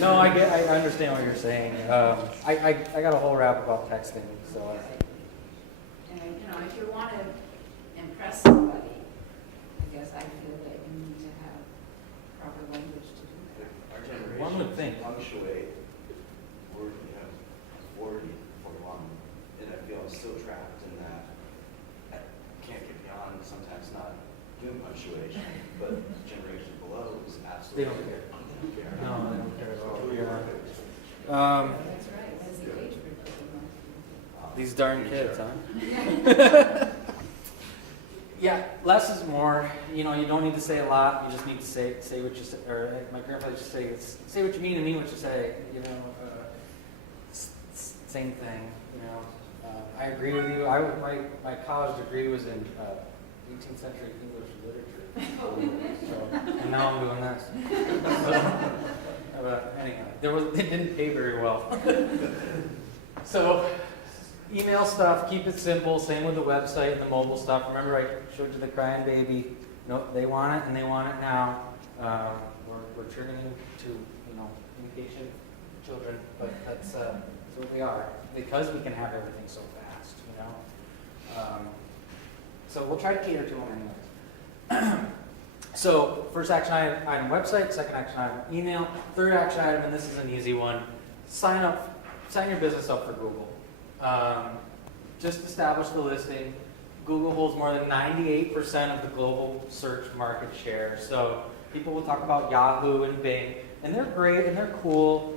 No, I understand what you're saying. I got a whole rap about texting, so. And, if you want to impress somebody, I guess I feel that you need to have proper language to do that. Our generation. One would think. Punctuate word, 40, 41, and I feel I'm still trapped in that. I can't get beyond sometimes not doing punctuation, but generation below is absolutely. They don't care. They don't care. No, they don't care at all. Totally Yeah. That's right, what's the age group that they want? These darn kids, huh? Yeah, less is more. You don't need to say a lot. You just need to say what you say. Or my grandfather used to say what you mean and mean what you say. Same thing. I agree with you. My college degree was in 18th century English literature. So, and now I'm doing this. But anyway, it didn't pay very well. So, email stuff, keep it simple. Same with the website and the mobile stuff. Remember, I showed you the crying baby. No, they want it and they want it now. We're turning into impatient children, but that's what we are because we can have everything so fast. So we'll try to cater to them anyways. So first action item, website. Second action item, email. Third action item, and this is an easy one, sign your business up for Google. Just establish the listing. Google holds more than 98% of the global search market share. So people will talk about Yahoo and Bing, and they're great and they're cool.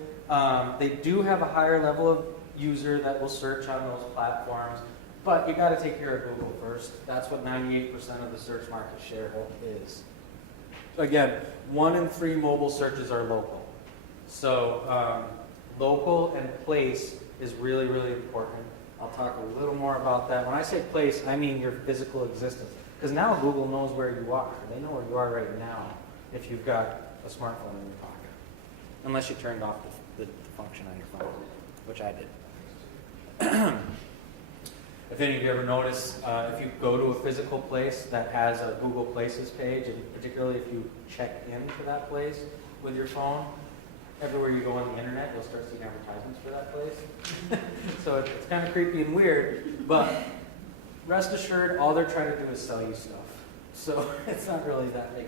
They do have a higher level of user that will search on those platforms, but you got to take care of Google first. That's what 98% of the search market share is. Again, 1 in 3 mobile searches are local. So local and place is really, really important. I'll talk a little more about that. When I say place, I mean your physical existence. Because now Google knows where you are. They know where you are right now if you've got a smartphone in your pocket. Unless you turned off the function on your phone, which I did. If any of you ever notice, if you go to a physical place that has a Google Places page, and particularly if you check into that place with your phone, everywhere you go on the internet, you'll start seeing advertisements for that place. So it's kind of creepy and weird, but rest assured, all they're trying to do is sell you stuff. So it's not really that big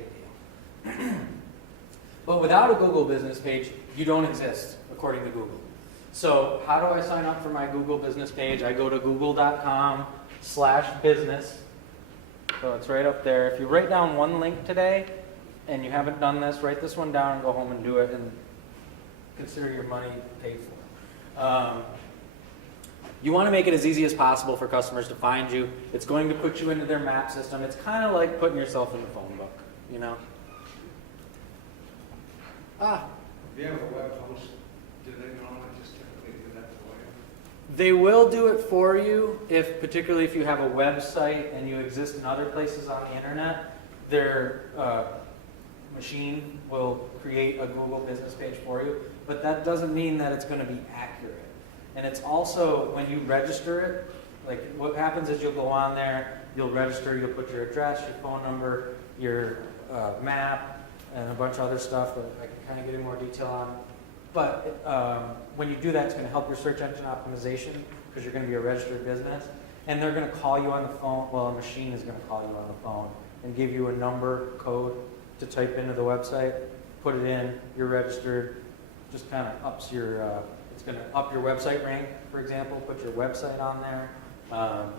a deal. But without a Google business page, you don't exist, according to Google. So how do I sign up for my Google business page? I go to google.com/business. So it's right up there. If you write down one link today and you haven't done this, write this one down and go home and do it and consider your money paid for. You want to make it as easy as possible for customers to find you. It's going to put you into their map system. It's kind of like putting yourself in the phone book, If you have a web host, do they normally just typically do that for you? They will do it for you if, particularly if you have a website and you exist in other places on the internet, their machine will create a Google business page for you. But that doesn't mean that it's going to be accurate. And it's also, when you register it, like what happens is you'll go on there, you'll register, you'll put your address, your phone number, your map, and a bunch of other stuff that I can kind of get in more detail on. But when you do that, it's going to help your search engine optimization because you're going to be a registered business. And they're going to call you on the phone. Well, a machine is going to call you on the phone and give you a number code to type into the website. Put it in, you're registered. Just kind of ups your, it's going to up your website rank, for example. Put your website on there.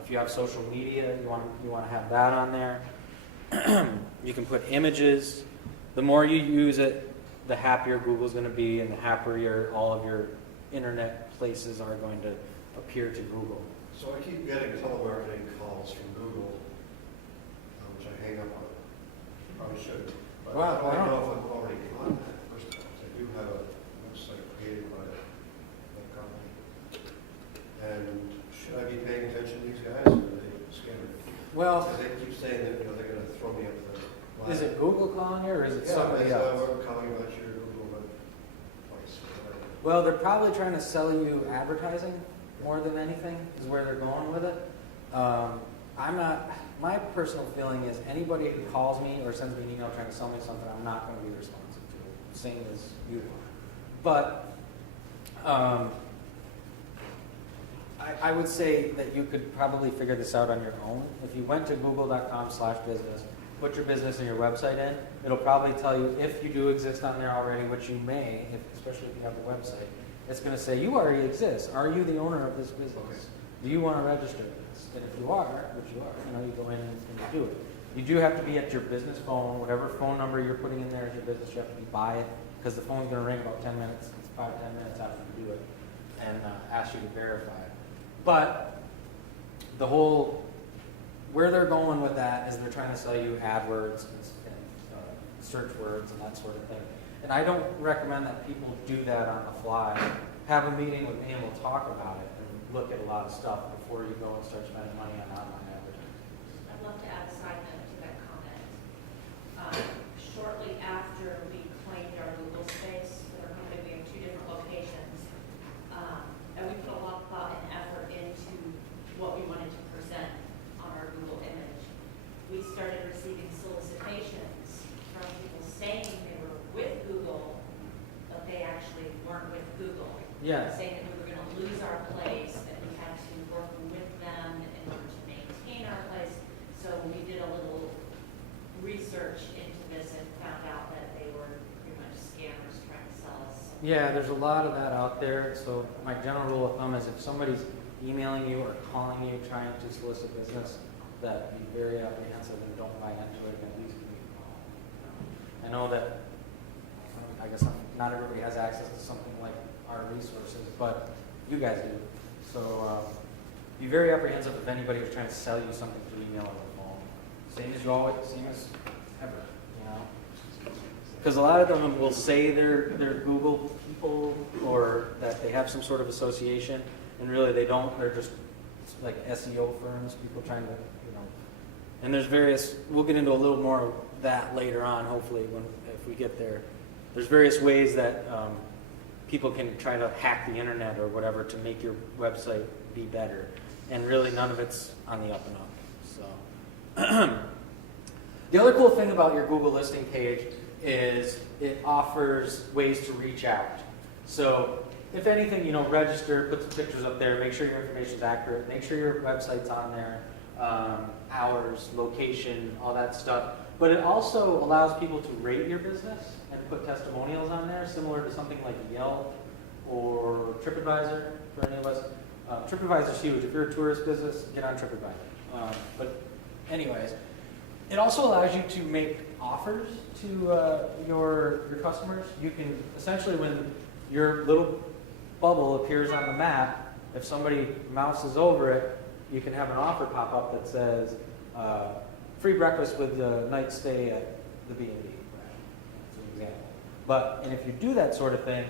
If you have social media, you want to have that on there. You can put images. The more you use it, the happier Google's going to be, and the happier all of your internet places are going to appear to Google. So I keep getting telemarketing calls from Google, which I hang up on. Probably should. But Wow, how do I wow. know if I'm already on that? First of all, 'cause I do have a website created by that company. And should I be paying attention to these guys, or are they scamming me? Well, Because they keep saying that they're going to throw me up the line. is it Google calling you, or is it somebody Yeah, else? we're calling about your Google web place. Well, they're probably trying to sell you advertising more than anything, is where they're going with it. I'm not, my personal feeling is anybody who calls me or sends me an email trying to sell me something, I'm not going to be responsive to, same as you are. But I would say that you could probably figure this out on your own. If you went to google.com/business, put your business and your website in, it'll probably tell you if you do exist on there already, which you may, especially if you have the website. It's going to say, you already exist. Are you the owner of this business? Okay. Do you want to register this? And if you are, which you are, you go in and you do it. You do have to be at your business phone, whatever phone number you're putting in there as your business, you have to be by it, because the phone's going to ring about 10 minutes, 5-10 minutes after you do it, and ask you to verify it. But the whole, where they're going with that is they're trying to sell you AdWords and search words and that sort of thing. And I don't recommend that people do that on the fly. Have a meeting with me and we'll talk about it and look at a lot of stuff before you go and start spending money on online advertising. I'd love to add a side note to that comment. Shortly after we claimed our Google space for our company, we have 2 different locations. And we put a lot of thought and effort into what we wanted to present on our Google image. We started receiving solicitations from people saying they were with Google, but they actually weren't with Google. Yeah. Saying that we were going to lose our place, that we had to work with them in order to maintain our place. So we did a little research into this and found out that they were pretty much scammers trying to sell us. Yeah, there's a lot of that out there. So my general rule of thumb is if somebody's emailing you or calling you trying to solicit business, that be very apprehensive and don't buy into it, and at least give me a call. I know that, I guess not everybody has access to something like our resources, but you guys do. So be very apprehensive if anybody was trying to sell you something through email or the phone. Same as you always, same as ever, Because a lot of them will say they're Google people or that they have some sort of association, and really they don't. They're just like SEO firms, people trying to, And there's various. We'll get into a little more of that later on, hopefully, if we get there. There's various ways that people can try to hack the internet or whatever to make your website be better, and really none of it's on the up and up. So, the other cool thing about your Google listing page is it offers ways to reach out. So if anything, register, put some pictures up there, make sure your information is accurate, make sure your website's on there, hours, location, all that stuff. But it also allows people to rate your business and put testimonials on there, similar to something like Yelp or TripAdvisor for any of us. TripAdvisor's huge. If you're a tourist business, get on TripAdvisor. But anyways, it also allows you to make offers to your customers. You can essentially, when your little bubble appears on the map, if somebody mouses over it, you can have an offer pop up that says free breakfast with a night stay at the B&B. That's an example. And if you do that sort of thing,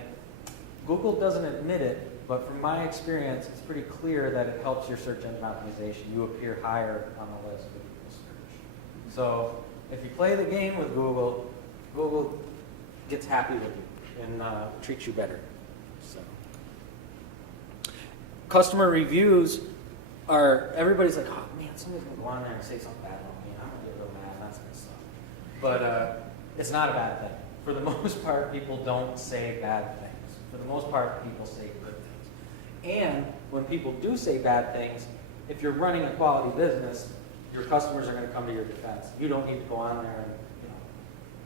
Google doesn't admit it, but from my experience, it's pretty clear that it helps your search engine optimization. You appear higher on the list when people search. So if you play the game with Google, Google gets happy with you and treats you better. So, customer reviews are, everybody's like, oh man, somebody's going to go on there and say something bad about me. I'm going to get real mad, that kind of stuff. But it's not a bad thing. For the most part, people don't say bad things. For the most part, people say good things. And when people do say bad things, if you're running a quality business, your customers are going to come to your defense. You don't need to go on there and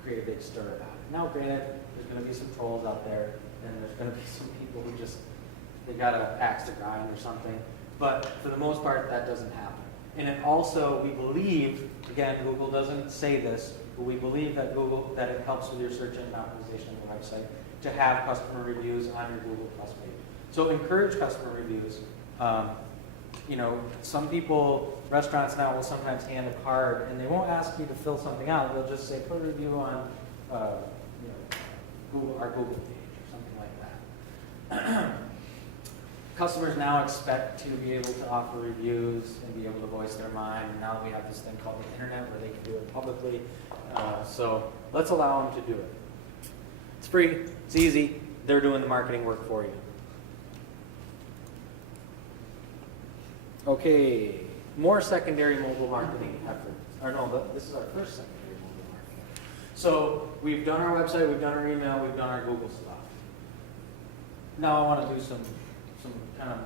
create a big stir about it. Now, granted, there's going to be some trolls out there, and there's going to be some people who just, they got an axe to grind or something. But for the most part, that doesn't happen. And it also, we believe, again, Google doesn't say this, but we believe that that it helps with your search engine optimization on your website to have customer reviews on your Google Plus page. So encourage customer reviews. Some people, restaurants now will sometimes hand a card, and they won't ask you to fill something out. They'll just say, put a review on our Google page or something like that. Customers now expect to be able to offer reviews and be able to voice their mind. And now we have this thing called the internet where they can do it publicly. So let's allow them to do it. It's free. It's easy. They're doing the marketing work for you. Okay, more secondary mobile marketing efforts. This is our first secondary mobile marketing. So we've done our website, we've done our email, we've done our Google stuff. Now I want to do some kind of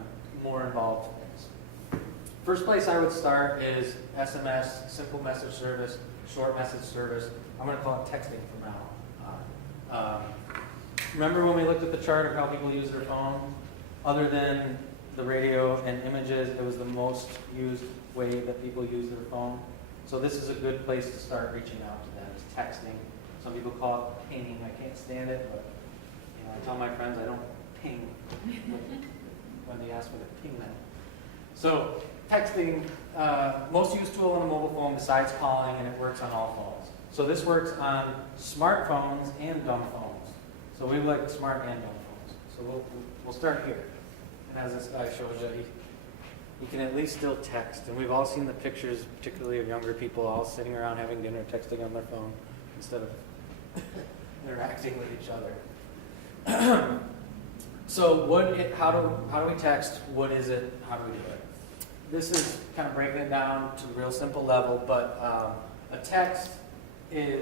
more involved things. First place I would start is SMS, simple message service, short message service. I'm going to call it texting from now on. Remember when we looked at the chart of how people use their phone? Other than the radio and images, it was the most used way that people use their phone. So this is a good place to start reaching out to them, is texting. Some people call it pinging. I can't stand it, but I tell my friends I don't ping when they ask me to ping them. So texting, most used tool on a mobile phone besides calling, and it works on all phones. So this works on smartphones and dumb phones. So we like smart and dumb phones. So we'll start here. And as this guy shows you, you can at least still text. And we've all seen the pictures, particularly of younger people all sitting around having dinner, texting on their phone instead of interacting with each other. So how do we text? What is it? How do we do it? This is kind of breaking it down to a real simple level, but a text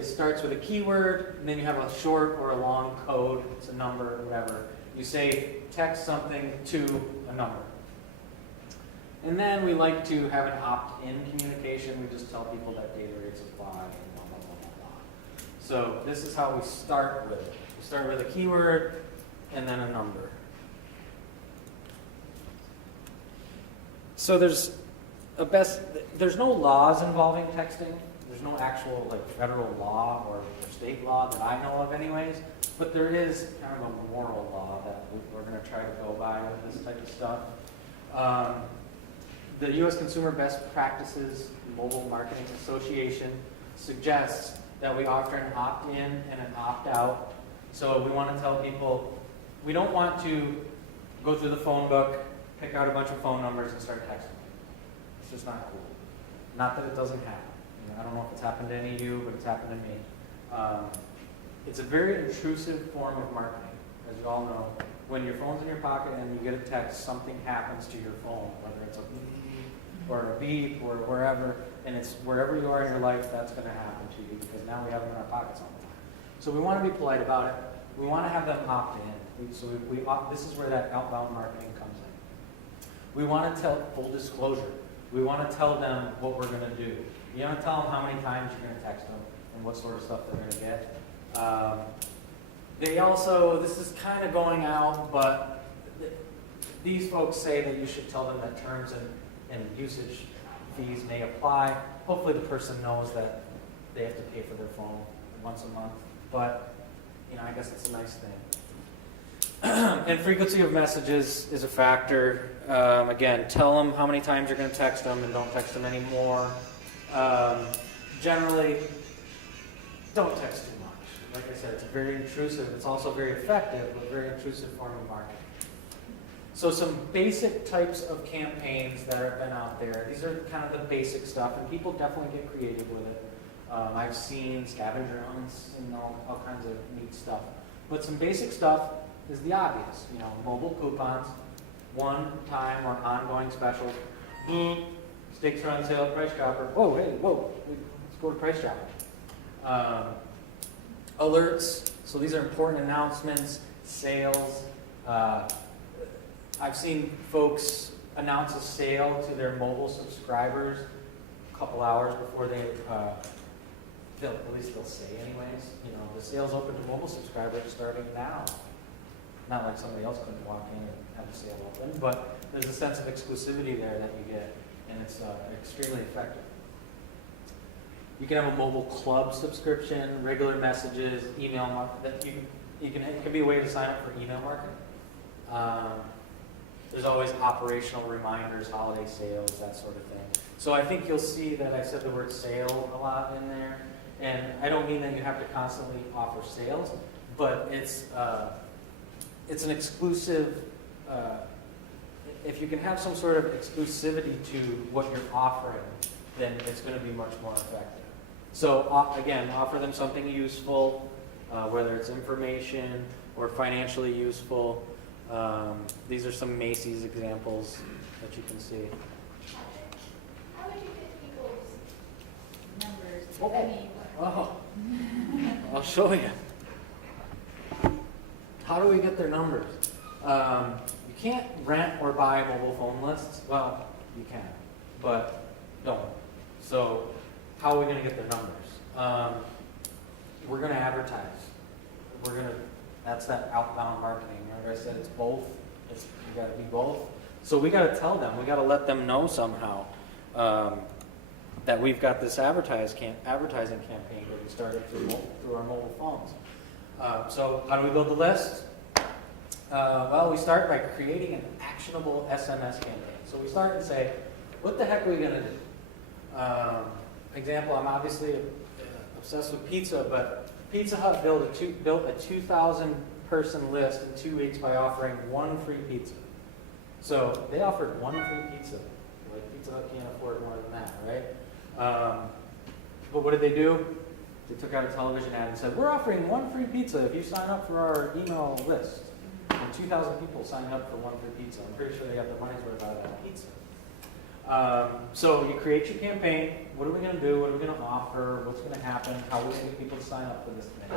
starts with a keyword, and then you have a short or a long code. It's a number or whatever. You say text something to a number. And then we like to have an opt-in communication. We just tell people that data rates apply and blah, blah, blah, blah, blah. So this is how we start with it. We start with a keyword and then a number. So there's no laws involving texting. There's no actual federal law or state law that I know of anyways. But there is kind of a moral law that we're going to try to go by with this type of stuff. The U.S. Consumer Best Practices Mobile Marketing Association suggests that we offer an opt-in and an opt-out. So we want to tell people, we don't want to go through the phone book, pick out a bunch of phone numbers, and start texting. It's just not cool. Not that it doesn't happen. I don't know if it's happened to any of you, but it's happened to me. It's a very intrusive form of marketing, as you all know. When your phone's in your pocket and you get a text, something happens to your phone, whether it's a beep or a beep or wherever, and it's wherever you are in your life, that's going to happen to you because now we have them in our pockets all the time. So we want to be polite about it. We want to have them opt in. This is where that outbound marketing comes in. We want to tell full disclosure. We want to tell them what we're going to do. You want to tell them how many times you're going to text them and what sort of stuff they're going to get. This is kind of going out, but these folks say that you should tell them that terms and usage fees may apply. Hopefully the person knows that they have to pay for their phone once a month, but I guess it's a nice thing. And frequency of messages is a factor. Again, tell them how many times you're going to text them and don't text them anymore. Generally, don't text too much. like I said, it's very intrusive. It's also very effective, but very intrusive form of marketing. So some basic types of campaigns that have been out there. These are kind of the basic stuff, and people definitely get creative with it. I've seen scavenger hunts and all kinds of neat stuff. But some basic stuff is the obvious. You know, mobile coupons, one-time or ongoing specials. Steaks are on sale at Price Chopper. Whoa, hey, whoa, let's go to Price Chopper. Alerts. So these are important announcements, sales. I've seen folks announce a sale to their mobile subscribers a couple hours before they, at least they'll say anyways, you know, the sale's open to mobile subscribers starting now. Not like somebody else couldn't walk in and have the sale open, but there's a sense of exclusivity there that you get, and it's extremely effective. You can have a mobile club subscription, regular messages, email marketing. It can be a way to sign up for email marketing. There's always operational reminders, holiday sales, that sort of thing. So I think you'll see that I said the word sale a lot in there. And I don't mean that you have to constantly offer sales, but it's an exclusive, if you can have some sort of exclusivity to what you're offering, then it's going to be much more effective. So again, offer them something useful, whether it's information or financially useful. These are some Macy's examples that you can see. How would you get people's numbers? Oh. I mean, Oh, I'll show you. How do we get their numbers? You can't rent or buy mobile phone lists. Well, you can, but don't. So how are we going to get their numbers? We're going to advertise. That's that outbound marketing. Remember I said it's both. You got to be both. So we got to tell them. We got to let them know somehow that we've got this advertising campaign that we started through our mobile phones. So how do we build the list? Well, we start by creating an actionable SMS campaign. So we start and say, what the heck are we going to do? Example, I'm obviously obsessed with pizza, but Pizza Hut built a 2,000 person list in 2 weeks by offering one free pizza. So they offered one free pizza. Like Pizza Hut can't afford more than that, right? But what did they do? They took out a television ad and said, we're offering one free pizza if you sign up for our email list. And 2,000 people signed up for one free pizza. I'm pretty sure they got their money's worth out of that pizza. So you create your campaign. What are we going to do? What are we going to offer? What's going to happen? How are we going to get people to sign up for this thing?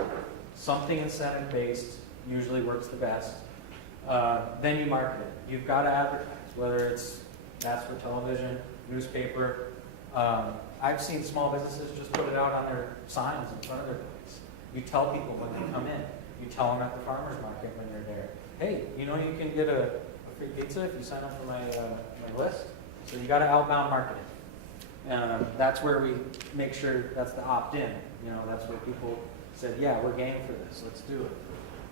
Something incentive-based usually works the best. Then you market it. You've got to advertise, whether it's that's for television, newspaper. I've seen small businesses just put it out on their signs in front of their place. You tell people when they come in. You tell them at the farmer's market when you're there, hey, you know you can get a free pizza if you sign up for my list. So you got to outbound market it. That's where we make sure that's the opt-in. You know, that's where people said, yeah, we're game for this. Let's do it.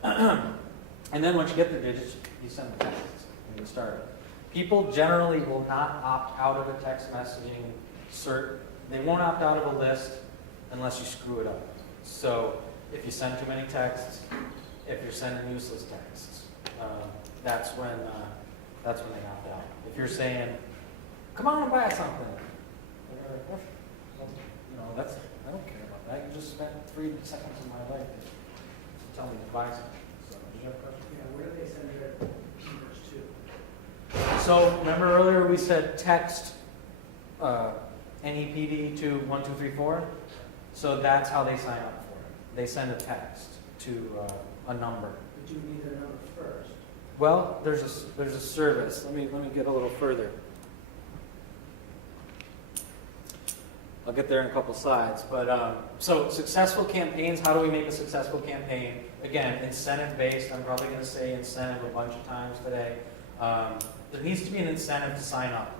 And then once you get the digits, you send the texts and you start it. People generally will not opt out of a text messaging cert. They won't opt out of a list unless you screw it up. So if you send too many texts, if you're sending useless texts, that's when they opt out. If you're saying, come on and buy something, you know, I don't care about that. You just spent 3 seconds of my life to tell me to buy something. So, did you have a question? Yeah, where do they send their numbers to? So remember earlier we said text NEPD to 1234? So that's how they sign up for it. They send a text to a number. But you need their number first. Well, there's a service. Let me get a little further. I'll get there in a couple slides. But so successful campaigns. How do we make a successful campaign? Again, incentive-based. I'm probably going to say incentive a bunch of times today. There needs to be an incentive to sign up.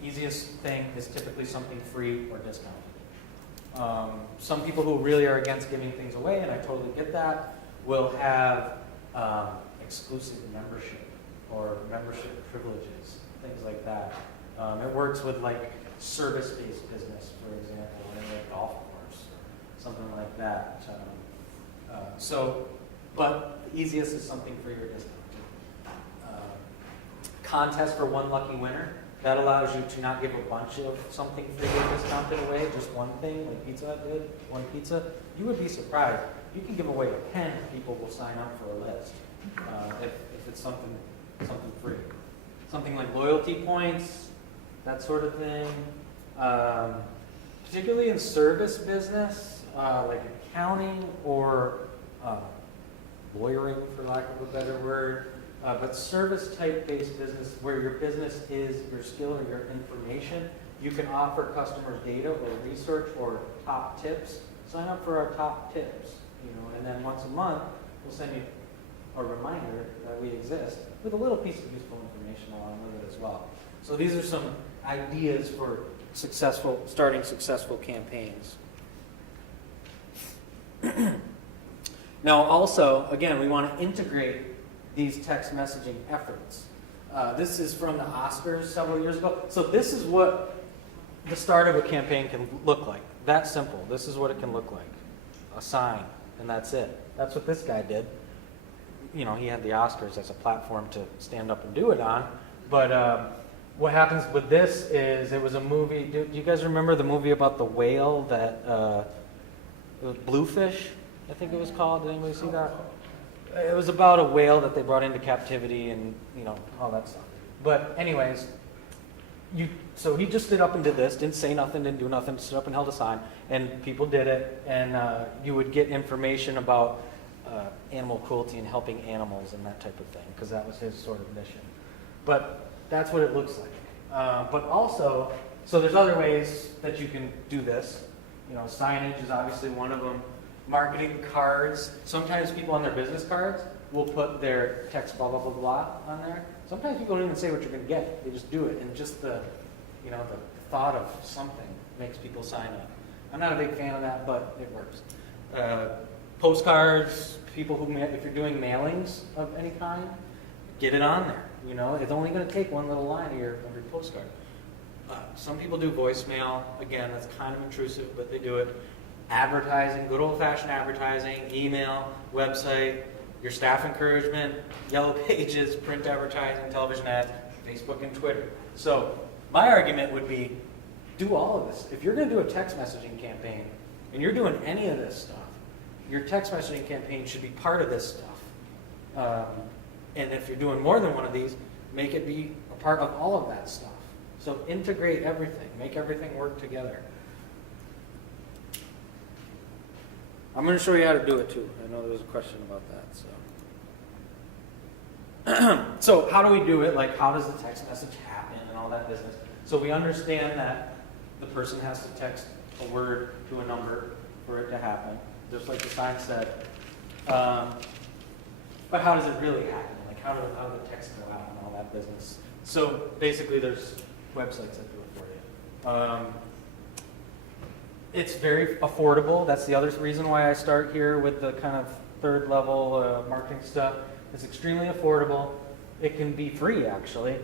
The easiest thing is typically something free or discounted. Some people who really are against giving things away, and I totally get that, will have exclusive membership or membership privileges, things like that. It works with like service-based business, for example, in a golf course, or something like that. But the easiest is something free or discounted. Contest for one lucky winner. That allows you to not give a bunch of something free or discounted away, just one thing, like Pizza Hut did, one pizza. You would be surprised. You can give away a pen if people will sign up for a list, if it's something free. Something like loyalty points, that sort of thing. Particularly in service business, like accounting or lawyering, for lack of a better word. But service type based business where your business is your skill or your information, you can offer customers data or research or top tips. Sign up for our top tips, and then once a month we'll send you a reminder that we exist with a little piece of useful information along with it as well. So these are some ideas for starting successful campaigns. Now also, again, we want to integrate these text messaging efforts. This is from the Oscars several years ago. So this is what the start of a campaign can look like. That simple. This is what it can look like. A sign, and that's it. That's what this guy did. He had the Oscars as a platform to stand up and do it on. But what happens with this is it was a movie. Do you guys remember the movie about the whale that, it was Bluefish, I think it was called? Did anybody see that? It was about a whale that they brought into captivity and, all that stuff. But anyways, so he just stood up and did this, didn't say nothing, didn't do nothing, stood up and held a sign, and people did it, and you would get information about animal cruelty and helping animals and that type of thing, because that was his sort of mission. But that's what it looks like. But also, so there's other ways that you can do this. Signage is obviously one of them. Marketing cards. Sometimes people on their business cards will put their text blah, blah, blah, blah on there. Sometimes people don't even say what you're going to get. They just do it. And just the thought of something makes people sign up. I'm not a big fan of that, but it works. Postcards, people who, if you're doing mailings of any kind, get it on there. It's only going to take one little line of your postcard. Some people do voicemail. Again, that's kind of intrusive, but they do it. Advertising, good old-fashioned advertising, email, website, your staff encouragement, yellow pages, print advertising, television ads, Facebook and Twitter. So my argument would be, do all of this. If you're going to do a text messaging campaign, and you're doing any of this stuff, your text messaging campaign should be part of this stuff. And if you're doing more than one of these, make it be a part of all of that stuff. So integrate everything, make everything work together. I'm going to show you how to do it too. I know there was a question about that. So how do we do it? Like, how does the text message happen and all that business? So we understand that the person has to text a word to a number for it to happen, just like the sign said. But how does it really happen? Like, how do the texts go out and all that business? So basically, there's websites that do it for you. It's very affordable. That's the other reason why I start here with the kind of third level marketing stuff. It's extremely affordable. It can be free actually,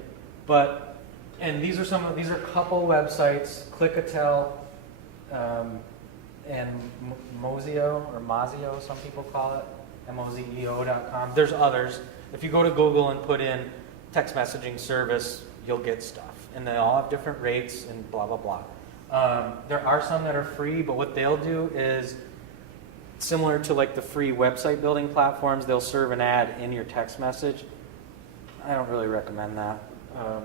and these are a couple websites: Clickatel and Mozio or Mozio, some people call it, mozeo.com. There's others. If you go to Google and put in text messaging service, you'll get stuff, and they all have different rates and blah blah blah. There are some that are free, but what they'll do is similar to like the free website building platforms. They'll serve an ad in your text message. I don't really recommend that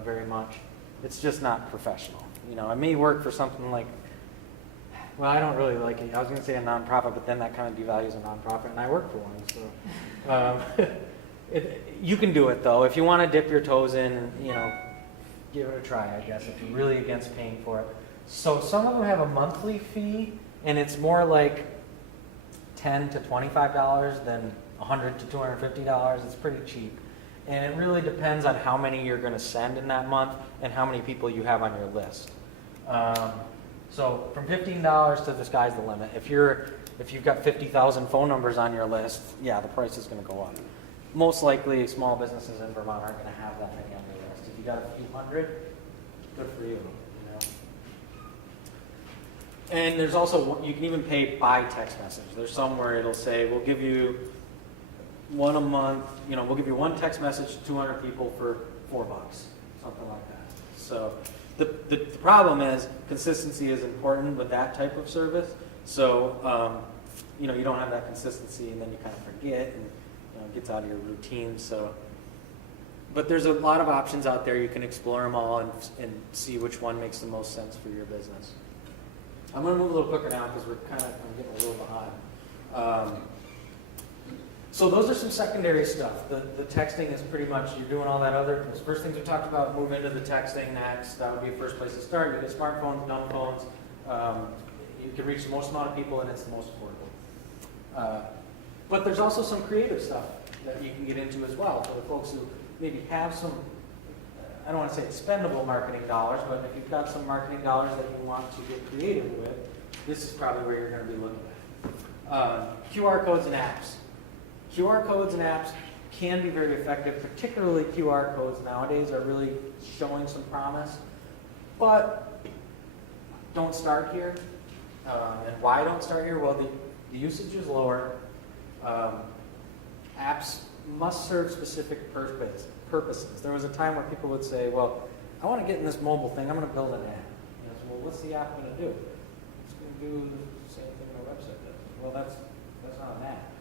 very much. It's just not professional. It may work for something like, well, I don't really like it. I was going to say a nonprofit, but then that kind of devalues a nonprofit, and I work for one. So you can do it though if you want to dip your toes in and give it a try. I guess if you're really against paying for it. So some of them have a monthly fee, and it's more like $10 to $25 than $100 to $250. It's pretty cheap. And it really depends on how many you're going to send in that month and how many people you have on your list. So from $15 to the sky's the limit. If you've got 50,000 phone numbers on your list, yeah, the price is going to go up. Most likely, small businesses in Vermont aren't going to have that many on their list. If you got a few hundred, good for you. And there's also, you can even pay by text message. There's some where it'll say, we'll give you one a month, we'll give you one text message to 200 people for $4, something like that. So the problem is consistency is important with that type of service. So, you don't have that consistency and then you kind of forget and it gets out of your routine. So, but there's a lot of options out there. You can explore them all and see which one makes the most sense for your business. I'm going to move a little quicker now because I'm getting a little behind. So those are some secondary stuff. The texting is pretty much, you're doing all that other, those first things we talked about, move into the texting next. That would be a first place to start. You get smartphones, dumb phones. You can reach the most amount of people and it's the most affordable. But there's also some creative stuff that you can get into as well for the folks who maybe have some, I don't want to say expendable marketing dollars, but if you've got some marketing dollars that you want to get creative with, this is probably where you're going to be looking at. QR codes and apps. QR codes and apps can be very effective, particularly QR codes nowadays are really showing some promise. But don't start here. And why don't start here? Well, the usage is lower. Apps must serve specific purposes. There was a time where people would say, well, I want to get in this mobile thing. I'm going to build an app. So, well, what's the app going to do? It's going to do the same thing my website does. Well, that's not an app.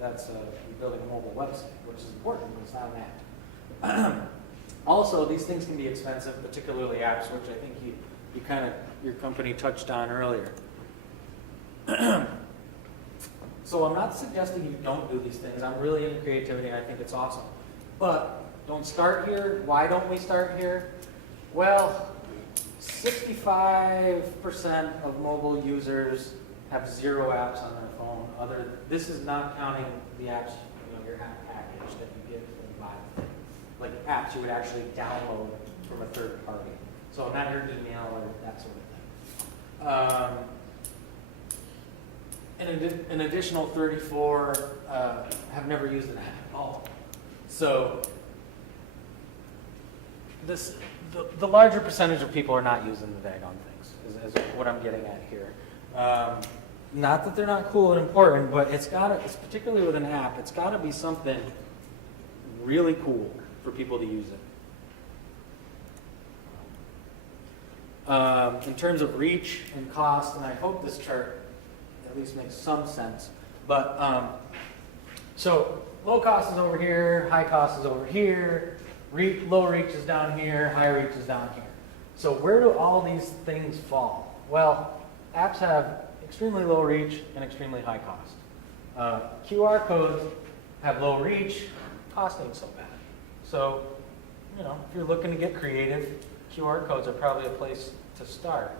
That's you're building a mobile website, which is important, but it's not an app. Also, these things can be expensive, particularly apps, which I think your company touched on earlier. So I'm not suggesting you don't do these things. I'm really into creativity and I think it's awesome. But don't start here. Why don't we start here? Well, 65% of mobile users have 0 apps on their phone. This is not counting the apps, your app package that you get when you buy the thing. Like apps you would actually download from a third party. So not your email or that sort of thing. An additional 34 have never used an app at all. So the larger percentage of people are not using the daggone things, is what I'm getting at here. Not that they're not cool and important, but it's particularly with an app, it's got to be something really cool for people to use it. In terms of reach and cost, and I hope this chart at least makes some sense, but so low cost is over here, high cost is over here, low reach is down here, high reach is down here. So where do all these things fall? Well, apps have extremely low reach and extremely high cost. QR codes have low reach, cost ain't so bad. So, if you're looking to get creative, QR codes are probably a place to start.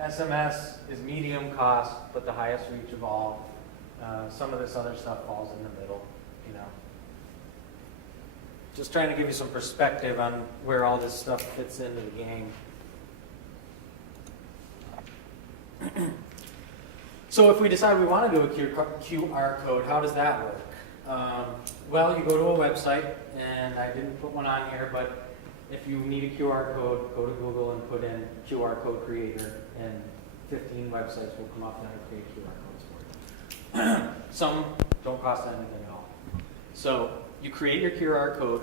SMS is medium cost, but the highest reach of all. Some of this other stuff falls in the middle, Just trying to give you some perspective on where all this stuff fits into the game. So if we decide we want to do a QR code, how does that work? Well, you go to a website, and I didn't put one on here, but if you need a QR code, go to Google and put in QR code creator, and 15 websites will come up that will create QR codes for you. Some don't cost anything at all. So you create your QR code,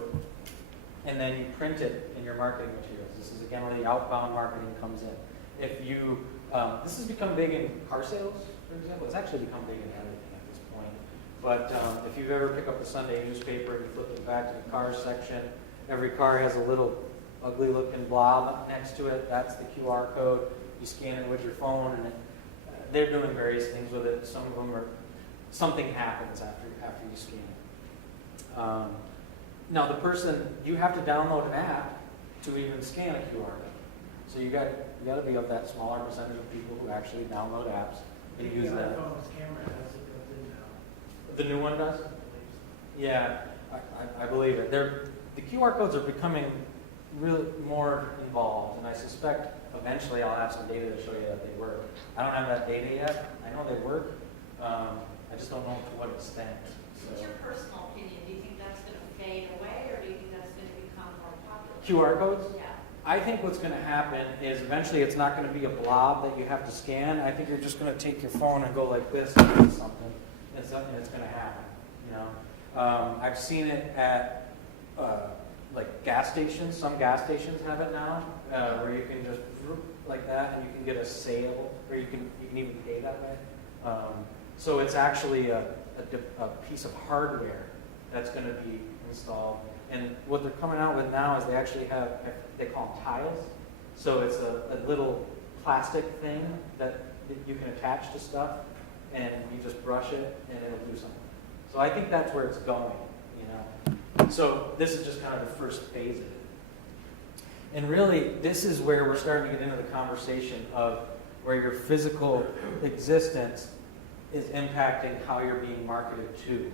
and then you print it in your marketing materials. This is again where the outbound marketing comes in. If you this has become big in car sales, for example. It's actually become big in everything at this point. But if you've ever picked up the Sunday newspaper and you flip it back to the cars section, every car has a little ugly looking blob next to it. That's the QR code. You scan it with your phone, and they're doing various things with it. Some of them are, something happens after you scan it. Now you have to download an app to even scan a QR code. So you got to be of that smaller percentage of people who actually download apps and use that. The iPhone's camera has it built in now. The new one does? Yeah, I believe it. The QR codes are becoming really more involved, and I suspect eventually I'll have some data to show you that they work. I don't have that data yet. I know they work. I just don't know to what extent. What's your personal opinion? Do you think that's going to fade away, or do you think that's going to become more popular? QR codes? Yeah. I think what's going to happen is eventually it's not going to be a blob that you have to scan. I think you're just going to take your phone and go like this and do something, and something that's going to happen. You know, I've seen it at like gas stations. Some gas stations have it now, where you can just like that, and you can get a sale, or you can even pay that way. So it's actually a piece of hardware that's going to be installed. And what they're coming out with now is they actually have, they call them tiles. So it's a little plastic thing that you can attach to stuff, and you just brush it, and it'll do something. So I think that's where it's going, you know. So this is just kind of the first phase of it. And really, this is where we're starting to get into the conversation of where your physical existence is impacting how you're being marketed to.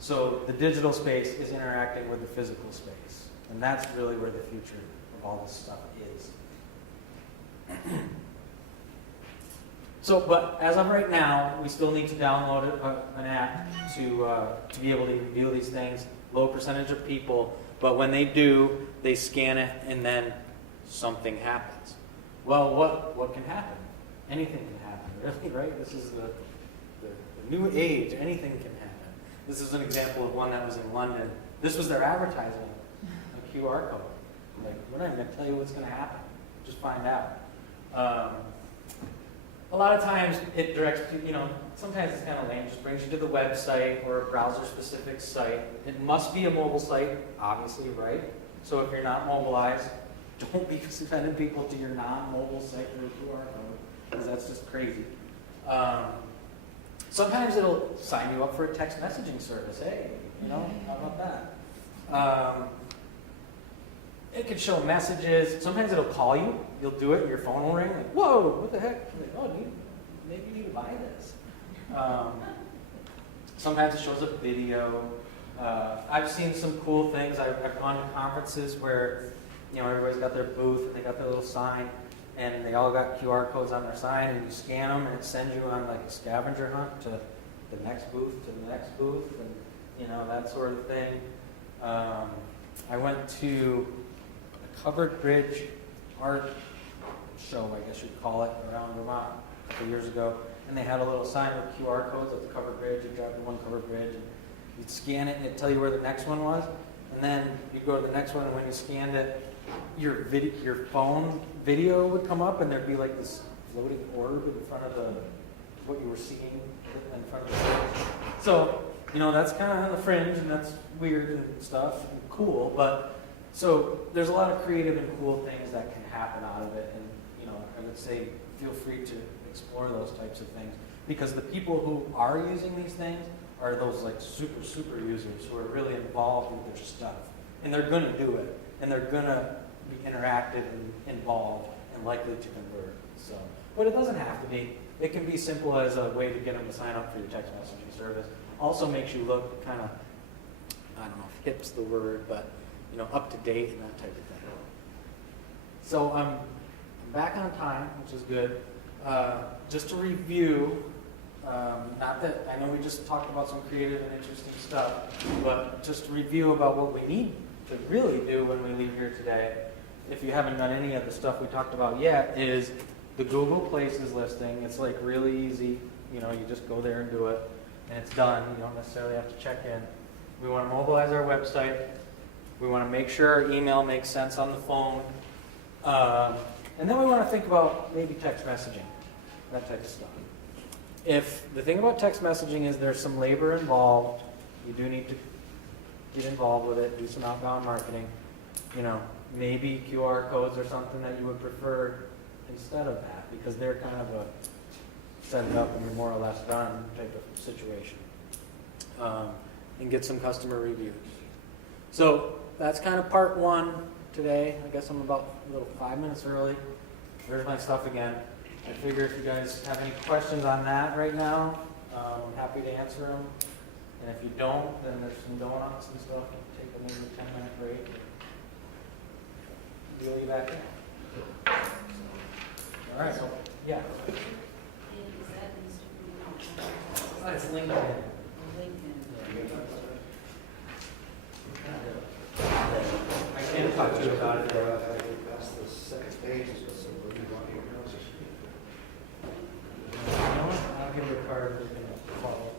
So the digital space is interacting with the physical space. And that's really where the future of all this stuff is. So, but as of right now, we still need to download an app to be able to view these things. Low percentage of people, but when they do, they scan it and then something happens. Well, what can happen? Anything can happen, really, right? This is the new age. Anything can happen. This is an example of one that was in London. This was their advertising, a QR code. Like, we're not even going to tell you what's going to happen. Just find out. A lot of times it directs you, you know, sometimes it's kind of lame. It just brings you to the website or a browser-specific site. It must be a mobile site, obviously, right? So if you're not mobilized, don't be sending people to your non-mobile site through a QR code, because that's just crazy. Sometimes it'll sign you up for a text messaging service. Hey, you know, how about that? It could show messages. Sometimes it'll call you. You'll do it, and your phone will ring. Like, whoa, what the heck? Like, oh, maybe you need to buy this. Sometimes it shows up video. I've seen some cool things. I've gone to conferences where, you know, everybody's got their booth and they got their little sign, and they all got QR codes on their sign, and you scan them, and it sends you on like a scavenger hunt to the next booth, and you know, that sort of thing. I went to a covered bridge art show, I guess you'd call it, around Vermont a couple years ago, and they had a little sign with QR codes at the covered bridge. You drive to one covered bridge, and you'd scan it, and it'd tell you where the next one was, and then you'd go to the next one, and when you scanned it, your phone video would come up, and there'd be like this floating orb in front of what you were seeing in front of the stage. So, you know, that's kind of on the fringe, and that's weird and stuff and cool, but so there's a lot of creative and cool things that can happen out of it, and you know, I would say feel free to explore those types of things, because the people who are using these things are those like super users who are really involved with their stuff, and they're going to do it, and they're going to be interactive and involved and likely to convert. So, but it doesn't have to be. It can be simple as a way to get them to sign up for your text messaging service. Also makes you look kind of, I don't know if hip's the word, but you know, up to date and that type of thing. So I'm back on time, which is good. Just to review, not that, I know we just talked about some creative and interesting stuff, but just to review about what we need to really do when we leave here today, if you haven't done any of the stuff we talked about yet, is the Google Places listing. It's like really easy. You know, you just go there and do it, and it's done. You don't necessarily have to check in. We want to mobilize our website. We want to make sure our email makes sense on the phone. And then we want to think about maybe text messaging, that type of stuff. If the thing about text messaging is there's some labor involved, you do need to get involved with it, do some outbound marketing. You know, maybe QR codes or something that you would prefer instead of that, because they're kind of a set it up and you're more or less done type of situation. And get some customer reviews. So that's kind of part one today. I guess I'm about a little 5 minutes early. There's my stuff again. I figure if you guys have any questions on that right now, I'm happy to answer them. And if you don't, then there's some donuts and stuff. Take a maybe 10-minute break. We'll you back in. All right. So, yeah. It's LinkedIn. I can't talk to you about it. card, we can follow.